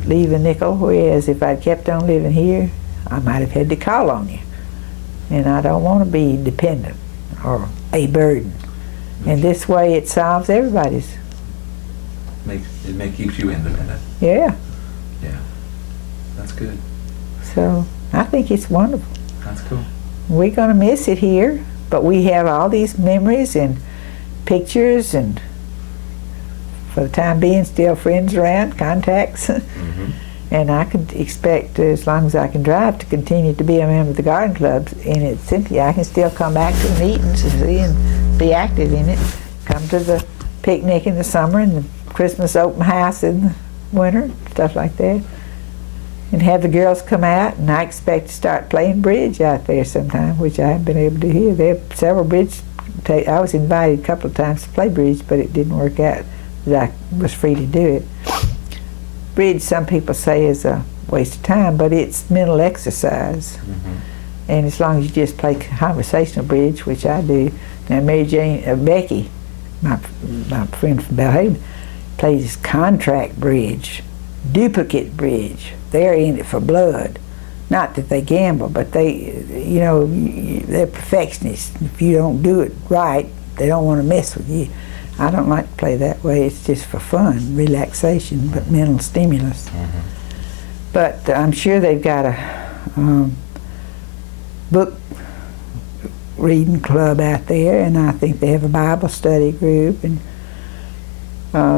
leave a nickel, whereas if I'd kept on living here, I might have had to call on you. And I don't want to be dependent or a burden. And this way it solves everybody's. It keeps you independent. Yeah. Yeah. That's good. So I think it's wonderful. That's cool. We're going to miss it here, but we have all these memories and pictures, and for the time being still friends around, contacts. Mm-hmm. And I can expect, as long as I can drive, to continue to be a member of the garden clubs. And it's simply, I can still come back to the meetings and see and be active in it. Come to the picnic in the summer and the Christmas open house in the winter, stuff like that. And have the girls come out, and I expect to start playing bridge out there sometime, which I haven't been able to here. There are several bridge. I was invited a couple of times to play bridge, but it didn't work out that I was free to do it. Bridge, some people say, is a waste of time, but it's mental exercise. Mm-hmm. And as long as you just play conversational bridge, which I do. Now Becky, my friend from Belhaven, plays contract bridge, duplicate bridge. They're in it for blood. Not that they gamble, but they, they're perfectionists. If you don't do it right, they don't want to mess with you. I don't like to play that way. It's just for fun, relaxation, but mental stimulus. Mm-hmm. But I'm sure they've got a book reading club out there, and I think they have a Bible study group, and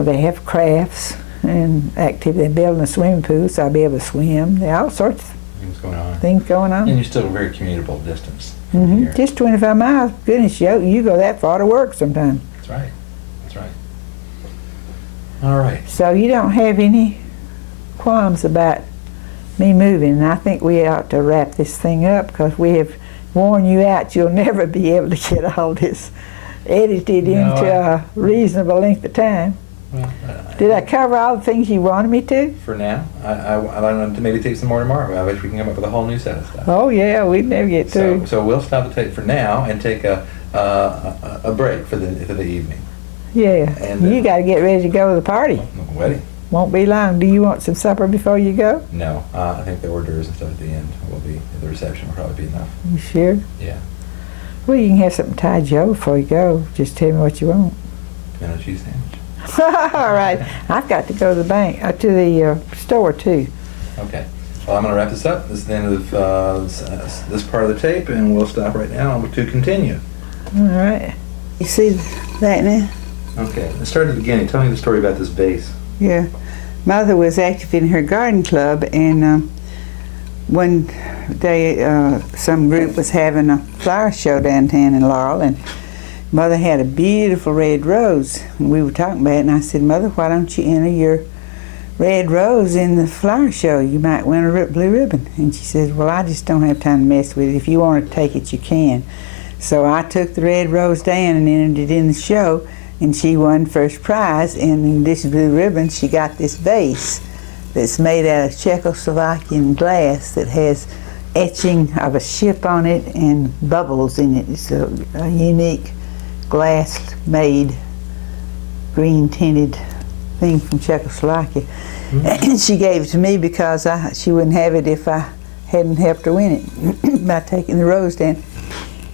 they have crafts and activity. They're building a swimming pool, so I'll be able to swim. There are all sorts of things going on. And you're still a very commutable distance. Mm-hmm. Just 25 miles. Goodness, you go that far to work sometimes. That's right. That's right. All right. So you don't have any qualms about me moving, and I think we ought to wrap this thing up, because we have worn you out. You'll never be able to get all this edited into a reasonable length of time. Well, did I cover all the things you wanted me to? For now. I want to maybe take some more tomorrow. I wish we can come up with a whole new set of stuff. Oh yeah, we'd never get through. So we'll stop the tape for now and take a break for the evening. Yeah. And you got to get ready to go to the party. Wedding. Won't be long. Do you want some supper before you go? No. I think the hors d'oeuvres and stuff at the end will be, the reception will probably be enough. You sure? Yeah. Well, you can have something Thai Joe before you go. Just tell me what you want. Pimento cheese sandwich. All right. I've got to go to the bank, to the store too. Okay. Well, I'm going to wrap this up. This is the end of this part of the tape, and we'll stop right now to continue. All right. You see that now? Okay. Let's start at the beginning. Tell me the story about this vase. Yeah. Mother was active in her garden club, and one day some group was having a flower show downtown in Laurel, and Mother had a beautiful red rose, and we were talking about it, and I said, Mother, why don't you enter your red rose in the flower show? You might win a blue ribbon. And she said, well, I just don't have time to mess with it. If you want to take it, you can. So I took the red rose down and entered it in the show, and she won first prize. And in addition to blue ribbon, she got this vase that's made out of Czechoslovakian glass that has etching of a ship on it and bubbles in it. It's a unique glass-made, green-tinted thing from Czechoslovakia. Mm-hmm. And she gave it to me because she wouldn't have it if I hadn't helped her win it by taking the rose down.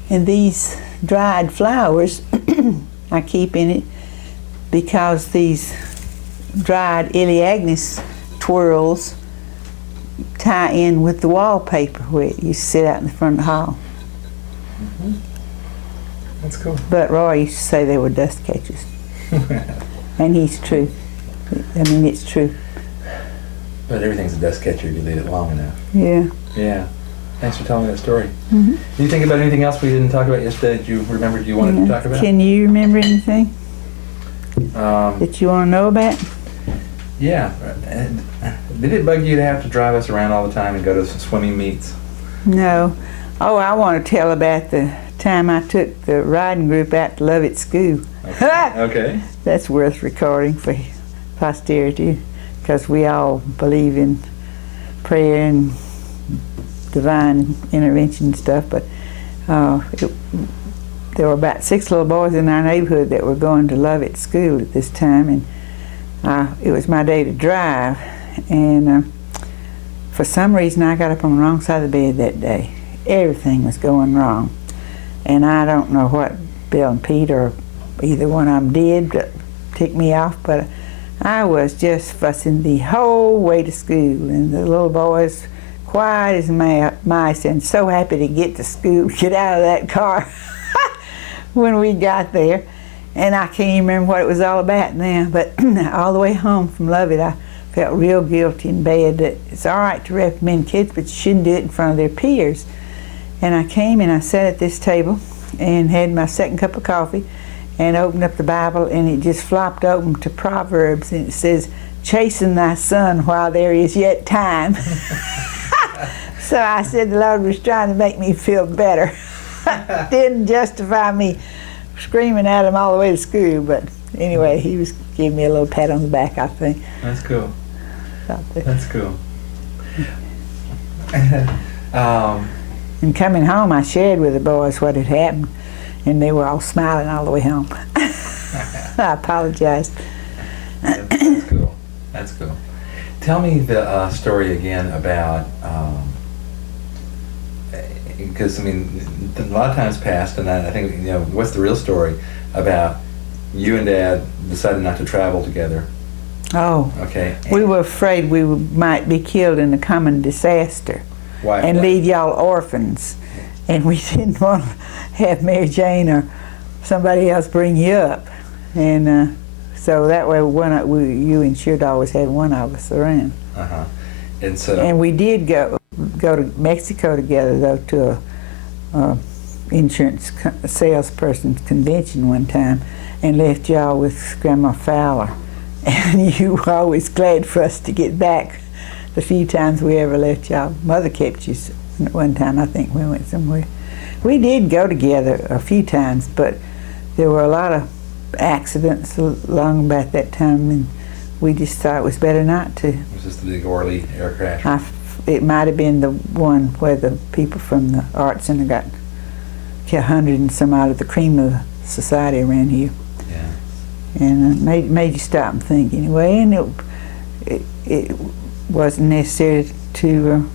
And these dried flowers I keep in it because these dried Iliagnis twirls tie in with the wallpaper where it used to sit out in the front of the hall. Mm-hmm. That's cool. But Roy used to say they were dust catchers. And he's true. I mean, it's true. But everything's a dust catcher if you leave it long enough. Yeah. Yeah. Thanks for telling me that story. Mm-hmm. Did you think about anything else we didn't talk about yesterday that you remembered you wanted to talk about? Can you remember anything that you want to know about? Yeah. Did it bug you to have to drive us around all the time and go to some swimming meets? No. Oh, I want to tell about the time I took the riding group out to Lovett School. Okay. Okay. That's worth recording for posterity, because we all believe in prayer and divine intervention and stuff. But there were about 6 little boys in our neighborhood that were going to Lovett School at this time, and it was my day to drive, and for some reason I got up on the wrong side of the bed that day. Everything was going wrong, and I don't know what Bill and Pete or either one of them did to tick me off, but I was just fussing the whole way to school, and the little boys quiet as mice and so happy to get to school, get out of that car when we got there. And I can't even remember what it was all about now, but all the way home from Lovett I felt real guilty and bad that it's all right to reprimand kids, but you shouldn't do it in front of their peers. And I came and I sat at this table and had my second cup of coffee and opened up the Bible, and it just flopped open to Proverbs, and it says, "Chasten thy son while there is yet time." So I said the Lord was trying to make me feel better. Didn't justify me screaming at him all the way to school, but anyway, he was giving me a little pat on the back, I think. That's cool. That's cool. And coming home, I shared with the boys what had happened, and they were all smiling all the way home. I apologized. That's cool. That's cool. Tell me the story again about, because I mean, a lot of times passed, and I think, you know, what's the real story about you and Dad deciding not to travel together? Oh, Okay. we were afraid we might be killed in a common disaster. Why? And leave y'all orphans. And we didn't want to have Mary Jane or somebody else bring you up. And so that way you and Sheard always had one of us around. Uh-huh. And so... And we did go to Mexico together, though, to a insurance salesperson's convention one time, and left y'all with Grandma Fowler. And you were always glad for us to get back the few times we ever left y'all. Mother kept you one time, I think we went somewhere. We did go together a few times, but there were a lot of accidents along about that time, and we just thought it was better not to. Was this the big Orly air crash? It might have been the one where the people from the Art Center got 100 and some out of the cream of the society around here. Yeah. And made you stop and think anyway, and it wasn't necessary to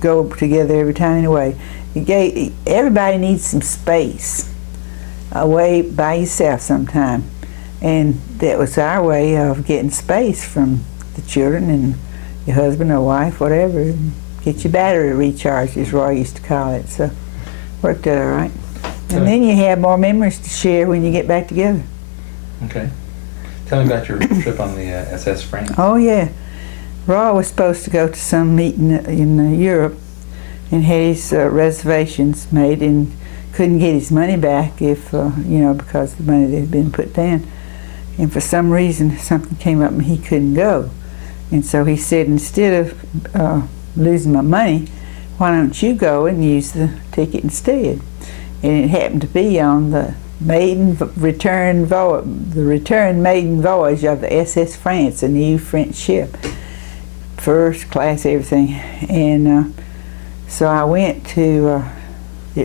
go together every time anyway. Everybody needs some space away by yourself sometime, and that was our way of getting space from the children and your husband or wife, whatever, and get your battery recharged, as Roy used to call it. So worked out all right. And then you have more memories to share when you get back together. Okay. Tell me about your trip on the SS France. Oh yeah, Roy was supposed to go to some meeting in Europe, and had his reservations made, and couldn't get his money back if you know, because the money that had been put down. And for some reason, something came up and he couldn't go. And so he said, instead of losing my money, why don't you go and use the ticket instead? And it happened to be on the return maiden voyage of the SS France, a new French ship, first class everything. And so I went to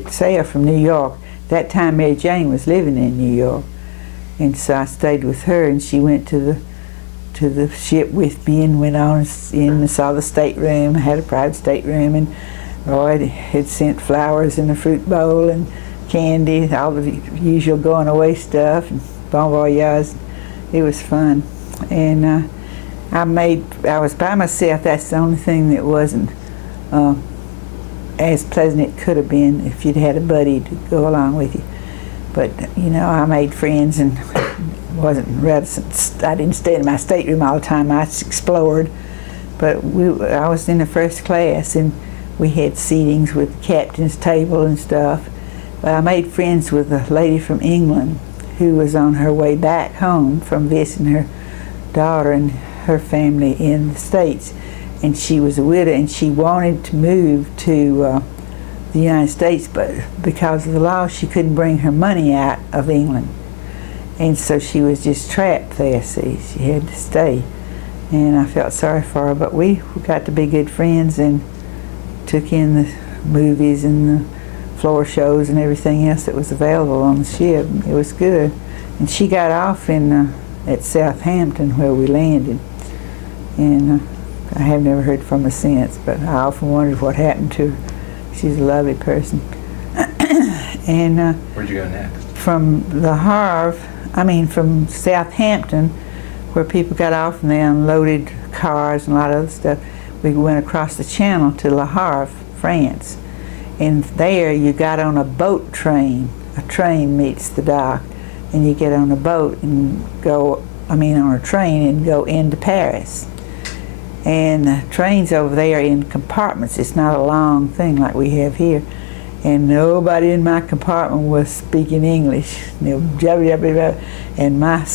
sail from New York. That time Mary Jane was living in New York, and so I stayed with her, and she went to the ship with me and went on in and saw the stateroom. I had a private stateroom, and Roy had sent flowers in a fruit bowl and candy, all the usual going away stuff, and bon voyage. It was fun. And I was by myself. That's the only thing that wasn't as pleasant it could have been if you'd had a buddy to go along with you. But you know, I made friends and wasn't reticent. I didn't stay in my stateroom all the time. I explored. But I was in the first class, and we had seatings with the captain's table and stuff. But I made friends with a lady from England who was on her way back home from visiting her daughter and her family in the States. And she was a widow, and she wanted to move to the United States, but because of the law, she couldn't bring her money out of England. And so she was just trapped there, see. She had to stay. And I felt sorry for her, but we got to be good friends and took in the movies and the floor shows and everything else that was available on the ship. It was good. And she got off at Southampton, where we landed. And I have never heard from her since, but I often wondered what happened to her. She's a lovely person. And where'd you go next? From from Southampton, where people got off and they unloaded cars and a lot of other stuff, we went across the channel to Le Havre, France. And there you got on a boat train. A train meets the dock, and you get on a boat and on a train and go into Paris. And the train's over there in compartments. It's not a long thing like we have here. And nobody in my compartment was speaking English. And my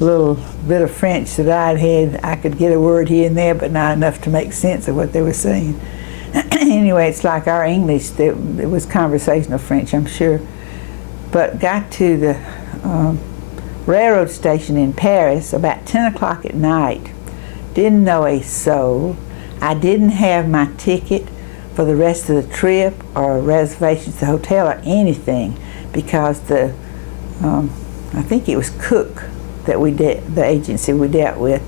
little bit of French that I'd had, I could get a word here and there, but not enough to make sense of what they were saying. Anyway, it's like our English. It was conversational French, I'm sure. But got to the railroad station in Paris about 10 o'clock at night. Didn't know a soul. I didn't have my ticket for the rest of the trip or reservations at the hotel or anything, because I think it was Cook that the agency we dealt with,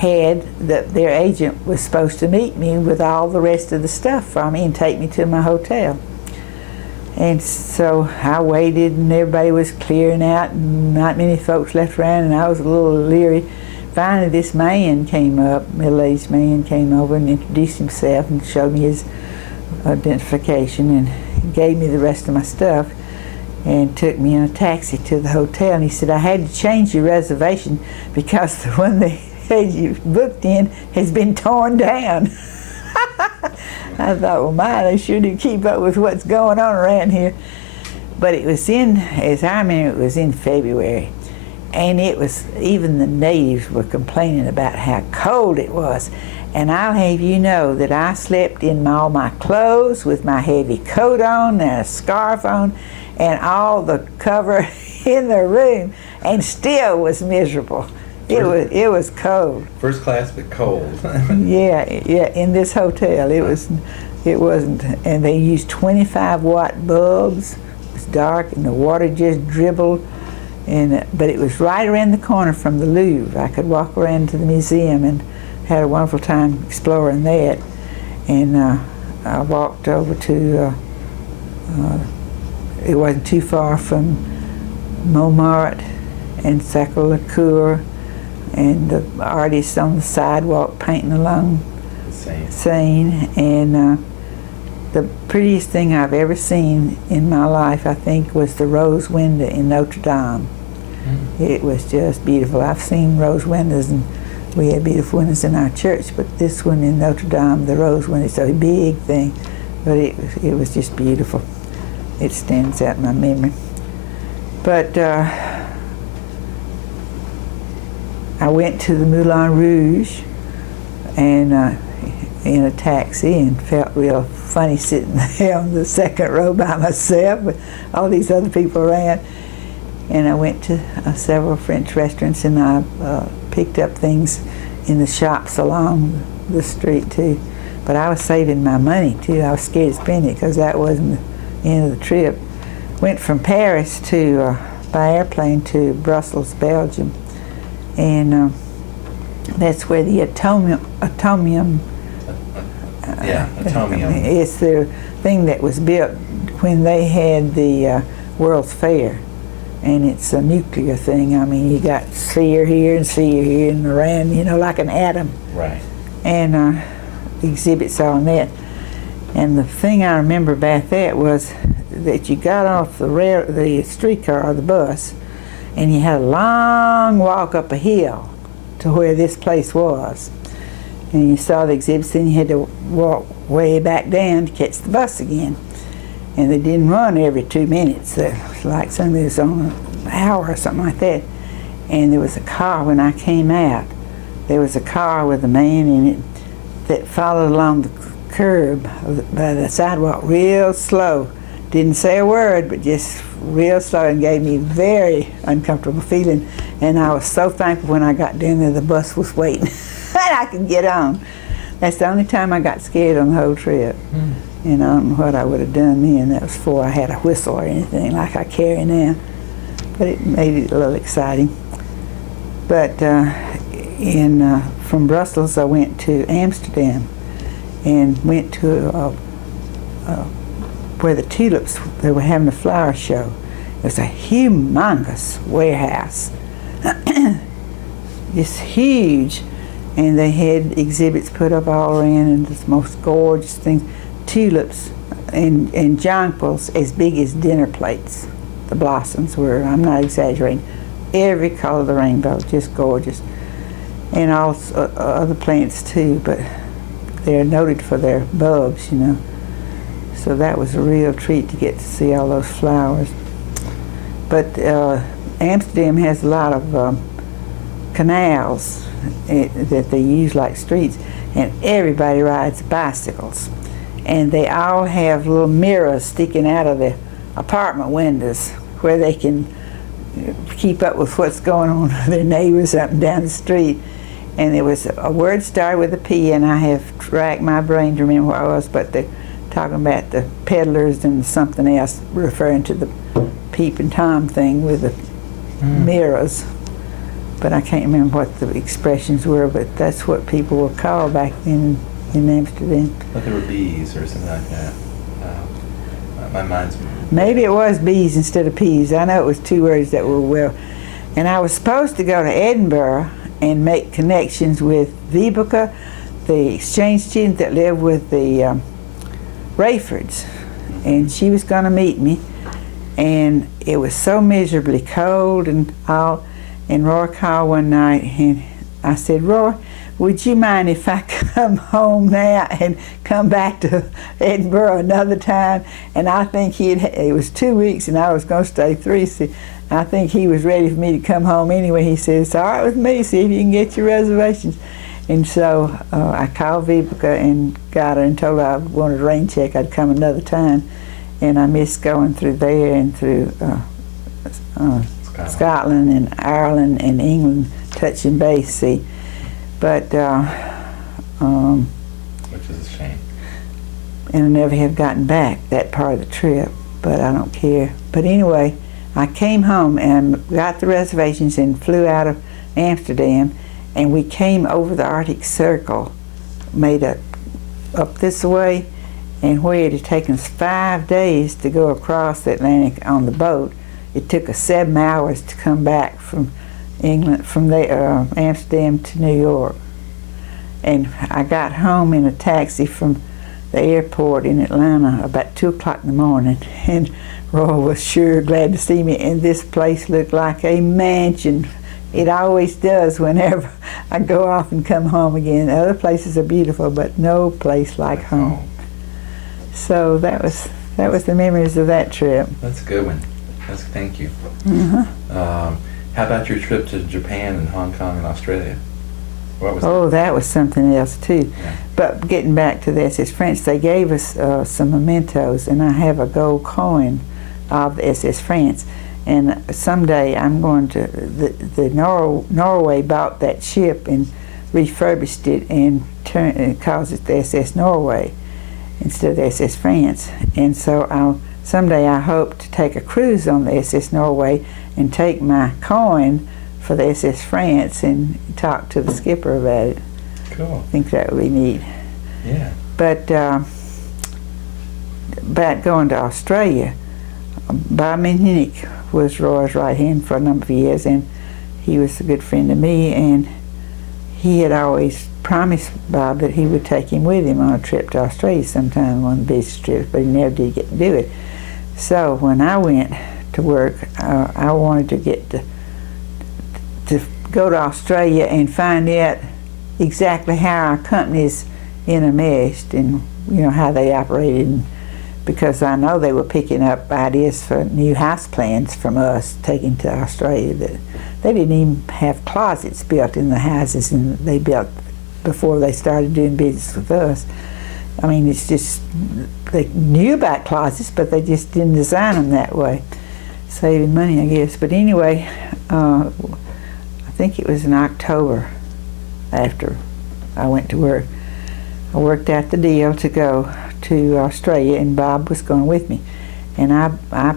their agent was supposed to meet me with all the rest of the stuff for me and take me to my hotel. And so I waited, and everybody was clearing out, and not many folks left around, and I was a little leery. Finally, this man came up, middle-aged man came over and introduced himself and showed me his identification and gave me the rest of my stuff and took me in a taxi to the hotel. And he said, I had to change your reservation because the one they had you booked in has been torn down. I thought, well, my, they sure do keep up with what's going on around here. But it was as I remember, it was in February. And it was, even the natives were complaining about how cold it was. And I'll have you know that I slept in all my clothes with my heavy coat on and a scarf on and all the cover in the room, and still was miserable. It was cold. First class, but cold. yeah, in this hotel it wasn't, and they used 25-watt bulbs. It was dark and the water just dribbled, but it was right around the corner from the Louvre. I could walk around to the museum and had a wonderful time exploring that. And I walked over to, it wasn't too far from Montmartre and Sacre-Coeur, and the artists on the sidewalk painting along Seine. And the prettiest thing I've ever seen in my life, I think, was the rose window in Notre Dame. It was just beautiful. I've seen rose windows, and we had beautiful windows in our church, but this one in Notre Dame, the rose window, is a big thing, but it was just beautiful. It stands out in my memory. But I went to the Moulin Rouge and in a taxi, and felt real funny sitting there on the second row by myself with all these other people around. And I went to several French restaurants, and I picked up things in the shops along the street too. But I was saving my money too. I was scared to spend it because that wasn't the end of the trip. Went from Paris to by airplane to Brussels, Belgium, and that's where the atomium. It's the thing that was built when they had the World's Fair, and it's a nuclear thing. I mean, you got sphere here and sphere here and around, you know, like an atom. Right. And exhibits on that. And the thing I remember about that was that you got off the streetcar or the bus, and you had a long walk up a hill to where this place was. And you saw the exhibits, then you had to walk way back down to catch the bus again. And they didn't run every 2 minutes. Like something was on an hour or something like that. And there was a car when I came out. There was a car with a man in it that followed along the curb by the sidewalk real slow. Didn't say a word, but just real slow, and gave me very uncomfortable feeling. And I was so thankful when I got down there the bus was waiting and I could get on. That's the only time I got scared on the whole trip. And I don't know what I would have done then. That was before I had a whistle or anything like I carry now. But it made it a little exciting. But from Brussels I went to Amsterdam and went to where the tulips, they were having a flower show. It was a humongous warehouse, just huge, and they had exhibits put up all around, and the most gorgeous things, tulips and jonquils as big as dinner plates. The blossoms were, I'm not exaggerating, every color of the rainbow, just gorgeous. And also other plants too, but they're noted for their bulbs, you know. So that was a real treat to get to see all those flowers. But Amsterdam has a lot of canals that they use like streets, and everybody rides bicycles. And they all have little mirrors sticking out of the apartment windows where they can keep up with what's going on with their neighbors up and down the street. And there was a word started with a P, and I have racked my brain to remember what it was, but the talking about the peddlers and something else, referring to the peeping Tom thing with the mirrors. But I can't remember what the expressions were, but that's what people were called back then in Amsterdam. But there were bees or something like that. My mind's... Maybe it was bees instead of peas. I know it was two words that were well. And I was supposed to go to Edinburgh and make connections with Vibeke, the exchange student that lived with the Rayfords. And she was going to meet me. And it was so miserably cold and all. And Roy called one night and I said, Roy, would you mind if I come home now and come back to Edinburgh another time? And I think it was 2 weeks and I was going to stay 3. So I think he was ready for me to come home anyway. He said, it's all right with me, see if you can get your reservations. And so I called Vibeke and got her and told her I wanted a rain check, I'd come another time. And I missed going through there and through Scotland and Ireland and England, touching base, see. But, which is a shame. And I never have gotten back that part of the trip, but I don't care. But anyway, I came home and got the reservations and flew out of Amsterdam, and we came over the Arctic Circle, made up this way, and where it had taken us 5 days to go across the Atlantic on the boat, it took us 7 hours to come back from England, from there, Amsterdam to New York. And I got home in a taxi from the airport in Atlanta about 2 o'clock in the morning, and Roy was sure glad to see me, and this place looked like a mansion. It always does whenever I go off and come home again. Other places are beautiful, but no place like home. So that was the memories of that trip. That's a good one. Thank you. Uh-huh. How about your trip to Japan and Hong Kong and Australia? What was Oh, that was something else too. Yeah. But getting back to the SS France, they gave us some mementos, and I have a gold coin of the SS France. And someday I'm going to, Norway bought that ship and refurbished it and calls it the SS Norway instead of the SS France. And so someday I hope to take a cruise on the SS Norway and take my coin for the SS France and talk to the skipper about it. Cool. I think that would be neat. Yeah. But back going to Australia, Bob Minnick was Roy's right hand for a number of years, and he was a good friend of me, and he had always promised Bob that he would take him with him on a trip to Australia sometime, one of the business trips, but he never did get to do it. So when I went to work, I wanted to get to go to Australia and find out exactly how our companies intermeshed and how they operated, because I know they were picking up ideas for new house plans from us taking to Australia. That they didn't even have closets built in the houses, and they built before they started doing business with us. I mean, it's just, they knew about closets, but they just didn't design them that way. Saving money, I guess. But anyway, I think it was in October after I went to work. I worked out the deal to go to Australia, and Bob was going with me. And I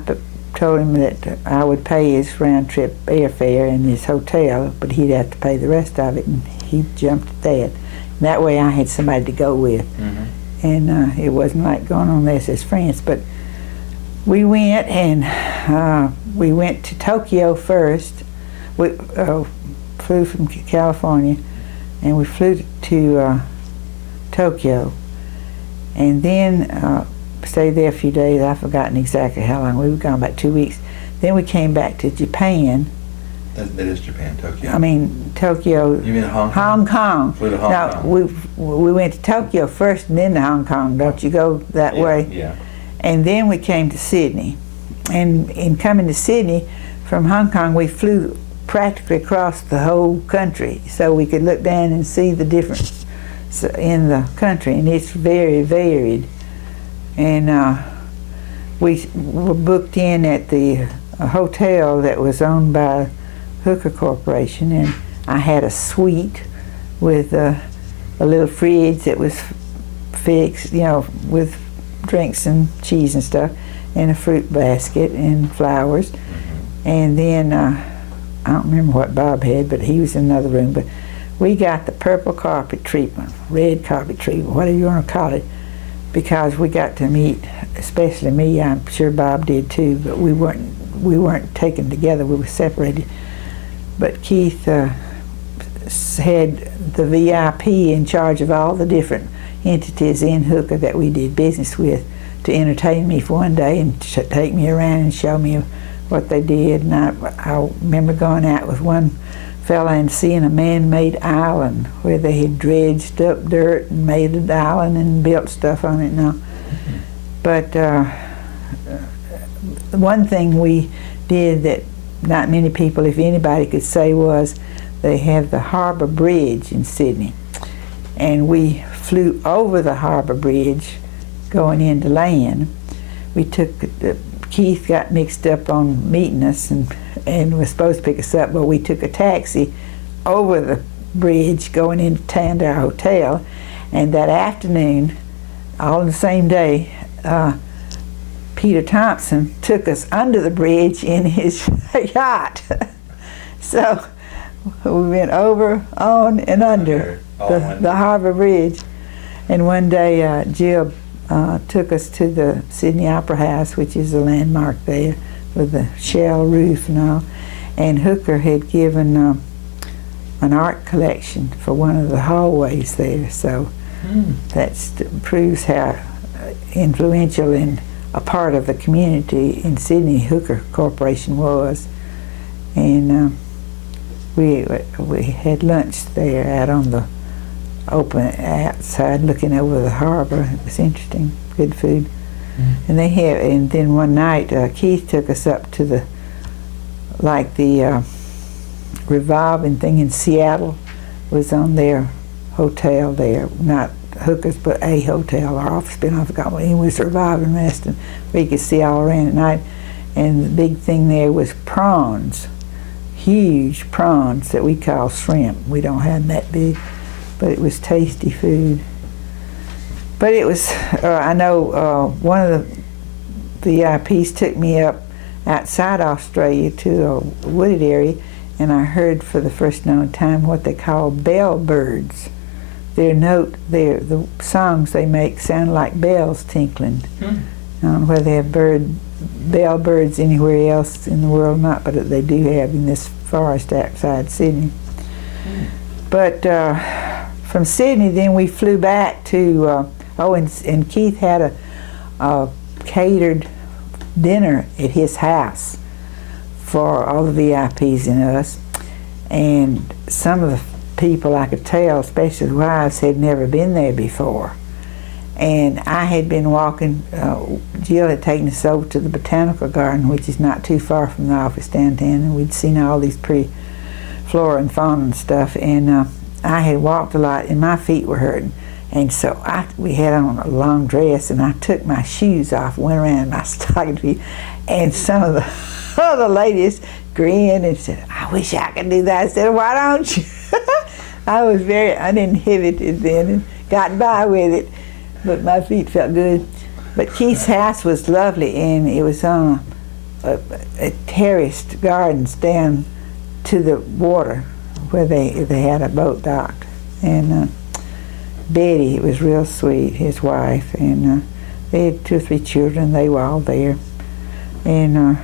told him that I would pay his round-trip airfare and his hotel, but he'd have to pay the rest of it, and he jumped at that. And that way I had somebody to go with. Mm-hmm. And it wasn't like going on the SS France, but we went, and we went to Tokyo first. We flew from California, and we flew to Tokyo, and then stayed there a few days. I've forgotten exactly how long. We were gone about 2 weeks. Then we came back to Japan. That is Japan, Tokyo. I mean, Tokyo. You mean Hong Kong? Hong Kong. Flew to Hong Kong. We went to Tokyo first and then to Hong Kong. Don't you go that way? Yeah. And then we came to Sydney. And in coming to Sydney, from Hong Kong, we flew practically across the whole country so we could look down and see the difference in the country. And it's very varied. And we were booked in at the hotel that was owned by Hooker Corporation, and I had a suite with a little fridge that was fixed, with drinks and cheese and stuff, and a fruit basket and flowers. And then I don't remember what Bob had, but he was in another room. But we got the purple carpet treatment, red carpet treatment, whatever you want to call it, because we got to meet, especially me. I'm sure Bob did too, but we weren't taken together. We were separated. But Keith had the VIP in charge of all the different entities in Hooker that we did business with, to entertain me for one day and take me around and show me what they did. And I remember going out with one fella and seeing a man-made island where they had dredged up dirt and made an island and built stuff on it now. But one thing we did that not many people, if anybody, could say was they have the Harbor Bridge in Sydney. And we flew over the Harbor Bridge going into land. We took, Keith got mixed up on meeting us and was supposed to pick us up, but we took a taxi over the bridge going into town to our hotel. And that afternoon, all in the same day, Peter Thompson took us under the bridge in his yacht. So we went over, on, and under the Harbor Bridge. And one day Jill took us to the Sydney Opera House, which is a landmark there with the shell roof and all. And Hooker had given an art collection for one of the hallways there. So that proves how influential and a part of the community in Sydney Hooker Corporation was. And we had lunch there out on the open outside looking over the harbor. It was interesting, good food. And they have, and then one night Keith took us up to the revolving thing in Seattle was on their hotel there, not Hooker's, but a hotel or office building. I forgot what it was, revolving rest, and we could see all around at night. And the big thing there was prawns, huge prawns that we call shrimp. We don't have them that big, but it was tasty food. But it was, I know one of the VIPs took me up outside Australia to a wooded area, and I heard for the first known time what they call bell birds. The songs they make sound like bells tinkling. I don't know whether they have bell birds anywhere else in the world or not, but they do have in this forest outside Sydney. But from Sydney, then we flew back to, and Keith had a catered dinner at his house for all the VIPs and us. And some of the people I could tell, especially the wives, had never been there before. And I had been walking, Jill had taken us over to the Botanical Garden, which is not too far from the office downtown, and we'd seen all these pretty flora and fauna and stuff. And I had walked a lot and my feet were hurting. And so we had on a long dress, and I took my shoes off, went around in my stocking feet, and some of the other ladies grinned and said, "I wish I could do that." I said, "Why don't you?" I was very uninhibited then and got by with it, but my feet felt good. But Keith's house was lovely, and it was on a terraced gardens down to the water where they had a boat docked. And Betty was real sweet, his wife, and they had 2 or 3 children. They were all there. And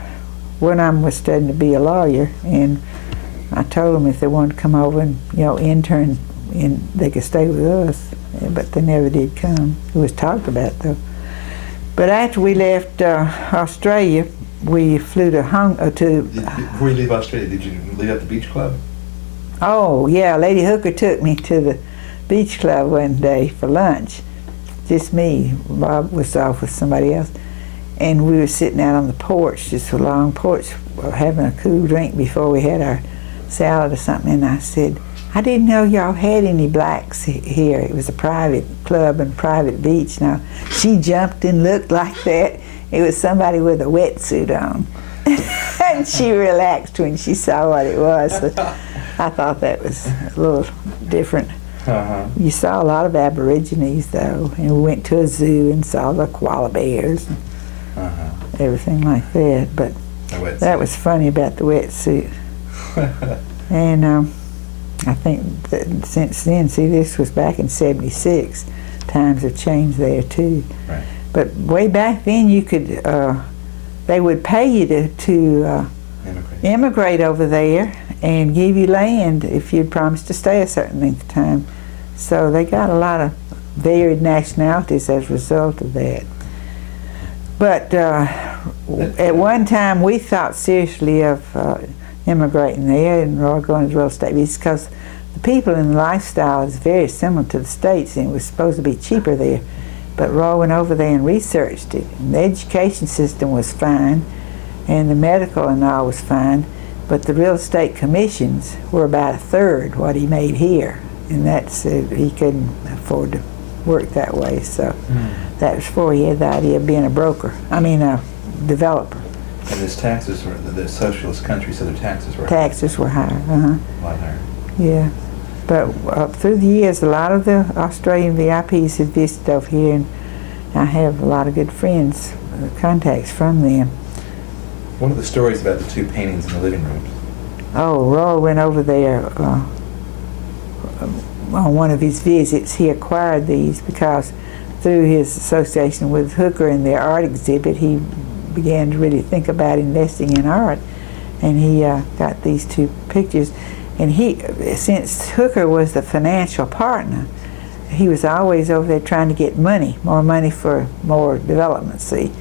one of them was studying to be a lawyer, and I told them if they wanted to come over and intern, and they could stay with us, but they never did come. It was talked about though. But after we left Australia, we flew to Before you leave Australia, did you leave at the beach club? Oh yeah, Lady Hooker took me to the beach club one day for lunch. Just me. Bob was off with somebody else. And we were sitting out on the porch, just a long porch, having a cool drink before we had our salad or something. And I said, "I didn't know y'all had any blacks here." It was a private club and private beach. Now, she jumped and looked like that. It was somebody with a wetsuit on. And she relaxed when she saw what it was. So I thought that was a little different. Uh-huh. You saw a lot of Aborigines, though, and we went to a zoo and saw the koala bears and Uh-huh. everything like that. But that was funny about the wetsuit. And I think that since then, see, this was back in '76. Times have changed there too. Right. But way back then, you could they would pay you to immigrate over there and give you land if you'd promised to stay a certain length of time. So they got a lot of varied nationalities as a result of that. But at one time, we thought seriously of immigrating there and going to real estate because the people and the lifestyle is very similar to the States, and it was supposed to be cheaper there. But Roy went over there and researched it. And the education system was fine, and the medical and all was fine, but the real estate commissions were about a third what he made here, and that's he couldn't afford to work that way. So that was before he had the idea of being a broker. I mean, a developer. And his taxes were, the socialist country, so their taxes were Taxes were higher. a lot higher. Yeah. But through the years, a lot of the Australian VIPs have visited over here, and I have a lot of good friends, contacts from them. What are the stories about the two paintings in the living rooms? Oh, Roy went over there on one of his visits. He acquired these because through his association with Hooker and their art exhibit, he began to really think about investing in art, and he got these two pictures. And since Hooker was the financial partner, he was always over there trying to get more money for more development, see.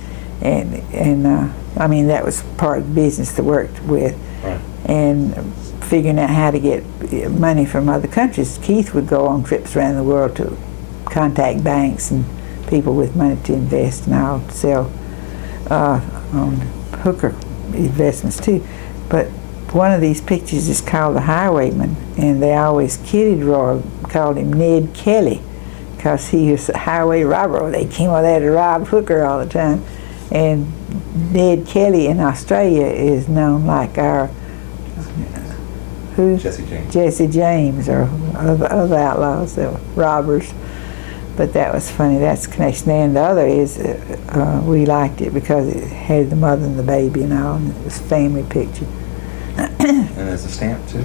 And I mean, that was part of the business they worked with. Right. And figuring out how to get money from other countries. Keith would go on trips around the world to contact banks and people with money to invest, and I'll sell on Hooker investments too. But one of these pictures is called The Highwayman, and they always kidded Roy, called him Ned Kelly, because he was a highway robber. They came over there to rob Hooker all the time. And Ned Kelly in Australia is known like our, who? Jesse James. Jesse James, or other outlaws, that were robbers. But that was funny, that's the connection. And the other is, we liked it because it had the mother and the baby and all, and it was a family picture. And there's a stamp too.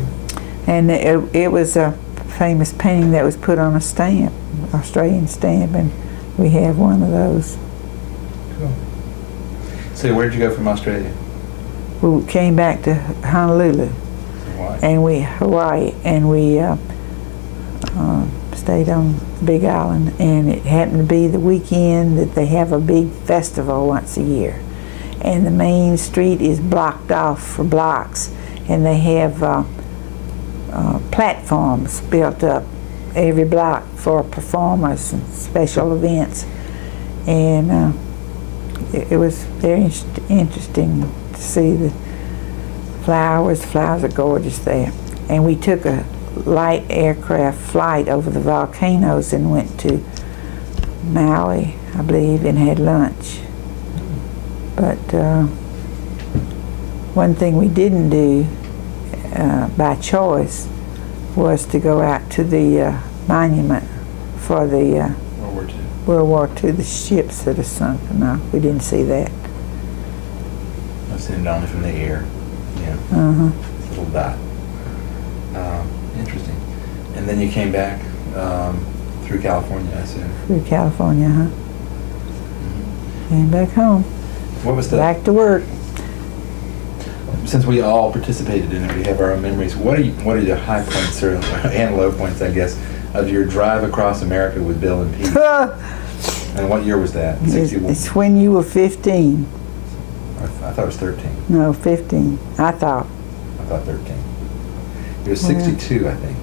And it was a famous painting that was put on a stamp, Australian stamp, and we have one of those. Cool. So where'd you go from Australia? We came back to Honolulu, Hawaii. And we stayed on the Big Island, and it happened to be the weekend that they have a big festival once a year. And the main street is blocked off for blocks, and they have platforms built up every block for performers and special events. And it was very interesting to see the flowers. Flowers are gorgeous there. And we took a light aircraft flight over the volcanoes and went to Maui, I believe, and had lunch. But one thing we didn't do by choice was to go out to the monument for the World War II, the ships that are sunk. No, we didn't see that. I've seen it only from the air. Yeah. Uh-huh. Little dot. Interesting. And then you came back through California, I assume. Through California, huh? Mm-hmm. Came back home. What was the... Back to work. Since we all participated in it, we have our own memories. What are your high points or and low points, I guess, of your drive across America with Bill and Pete? And what year was that? 61? It's when you were 15. I thought it was 13. No, 15. I thought 13. It was 62, I think.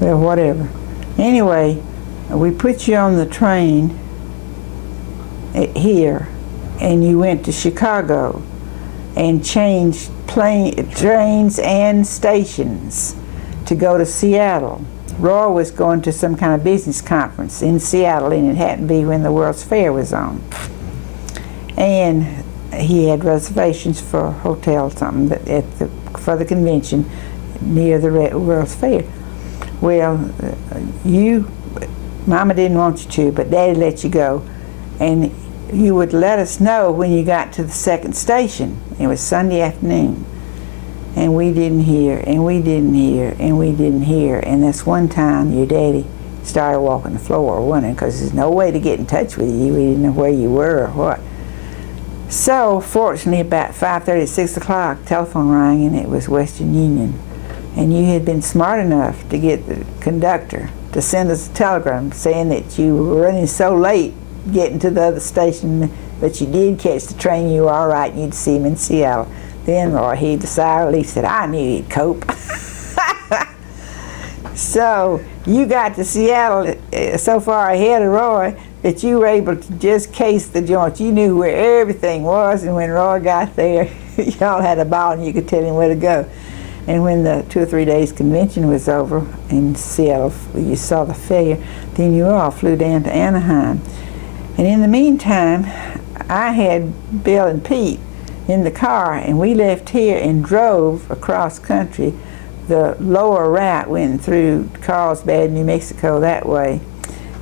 Well, whatever. Anyway, we put you on the train here, and you went to Chicago and changed trains and stations to go to Seattle. Roy was going to some kind of business conference in Seattle, and it happened to be when the World's Fair was on. And he had reservations for a hotel or something for the convention near the World's Fair. Well, Mama didn't want you to, but Daddy let you go. And you would let us know when you got to the second station. It was Sunday afternoon. And we didn't hear, and we didn't hear, and we didn't hear. And this one time, your daddy started walking the floor, wondering, because there's no way to get in touch with you. We didn't know where you were or what. So, fortunately, about 5:30, 6 o'clock, telephone rang, and it was Western Union. And you had been smart enough to get the conductor to send us a telegram saying that you were running so late getting to the other station, but you did catch the train, you were all right, and you'd see him in Seattle. Then Roy heaved a sigh of relief, said, I knew he'd cope. So you got to Seattle so far ahead of Roy that you were able to just case the joint. You knew where everything was, and when Roy got there, y'all had a ball and you could tell him where to go. And when the 2 or 3 days convention was over in Seattle, you saw the failure, then you all flew down to Anaheim. And in the meantime, I had Bill and Pete in the car, and we left here and drove across country. The lower route went through Carlsbad, New Mexico, that way.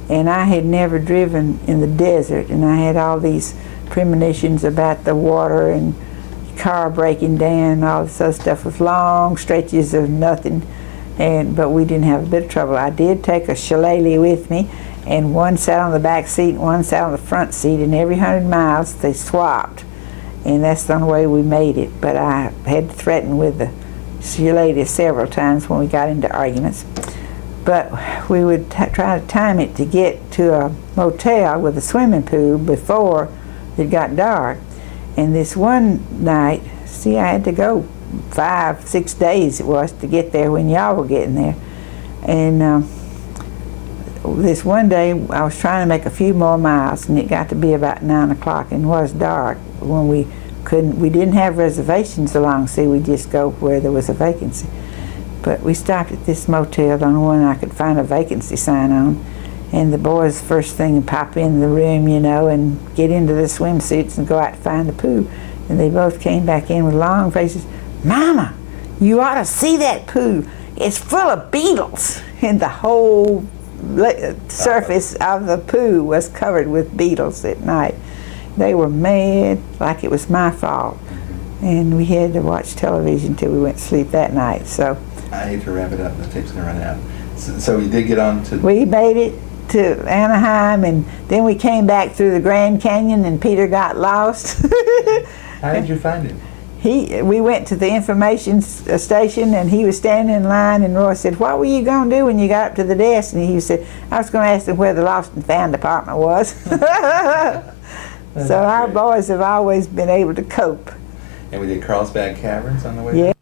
And I had never driven in the desert, and I had all these premonitions about the water and car breaking down and all this other stuff with long stretches of nothing. But we didn't have a bit of trouble. I did take a shillelagh with me, and one sat on the back seat and one sat on the front seat, and every 100 miles they swapped. And that's the only way we made it. But I had to threaten with the shillelagh several times when we got into arguments. But we would try to time it to get to a motel with a swimming pool before it got dark. And this one night, see, I had to go 5, 6 days it was to get there when y'all were getting there. And this one day, I was trying to make a few more miles, and it got to be about 9 o'clock, and it was dark when we didn't have reservations along sea. We just go where there was a vacancy. But we stopped at this motel, the only one I could find a vacancy sign on. And the boys, first thing, pop in the room, you know, and get into the swimsuits and go out to find the pool. And they both came back in with long faces. Mama, you ought to see that pool. It's full of beetles. And the whole surface of the pool was covered with beetles at night. They were mad, like it was my fault. And we had to watch television till we went to sleep that night. So I hate to wrap it up, the tape's gonna run out. So we did get on to... We made it to Anaheim, and then we came back through the Grand Canyon, and Peter got lost. How did you find him? We went to the information station, and he was standing in line, and Roy said, what were you going to do when you got up to the desk? And he said, I was going to ask them where the lost and found department was. So our boys have always been able to cope. And we did Carlsbad Caverns on the way Yeah. back?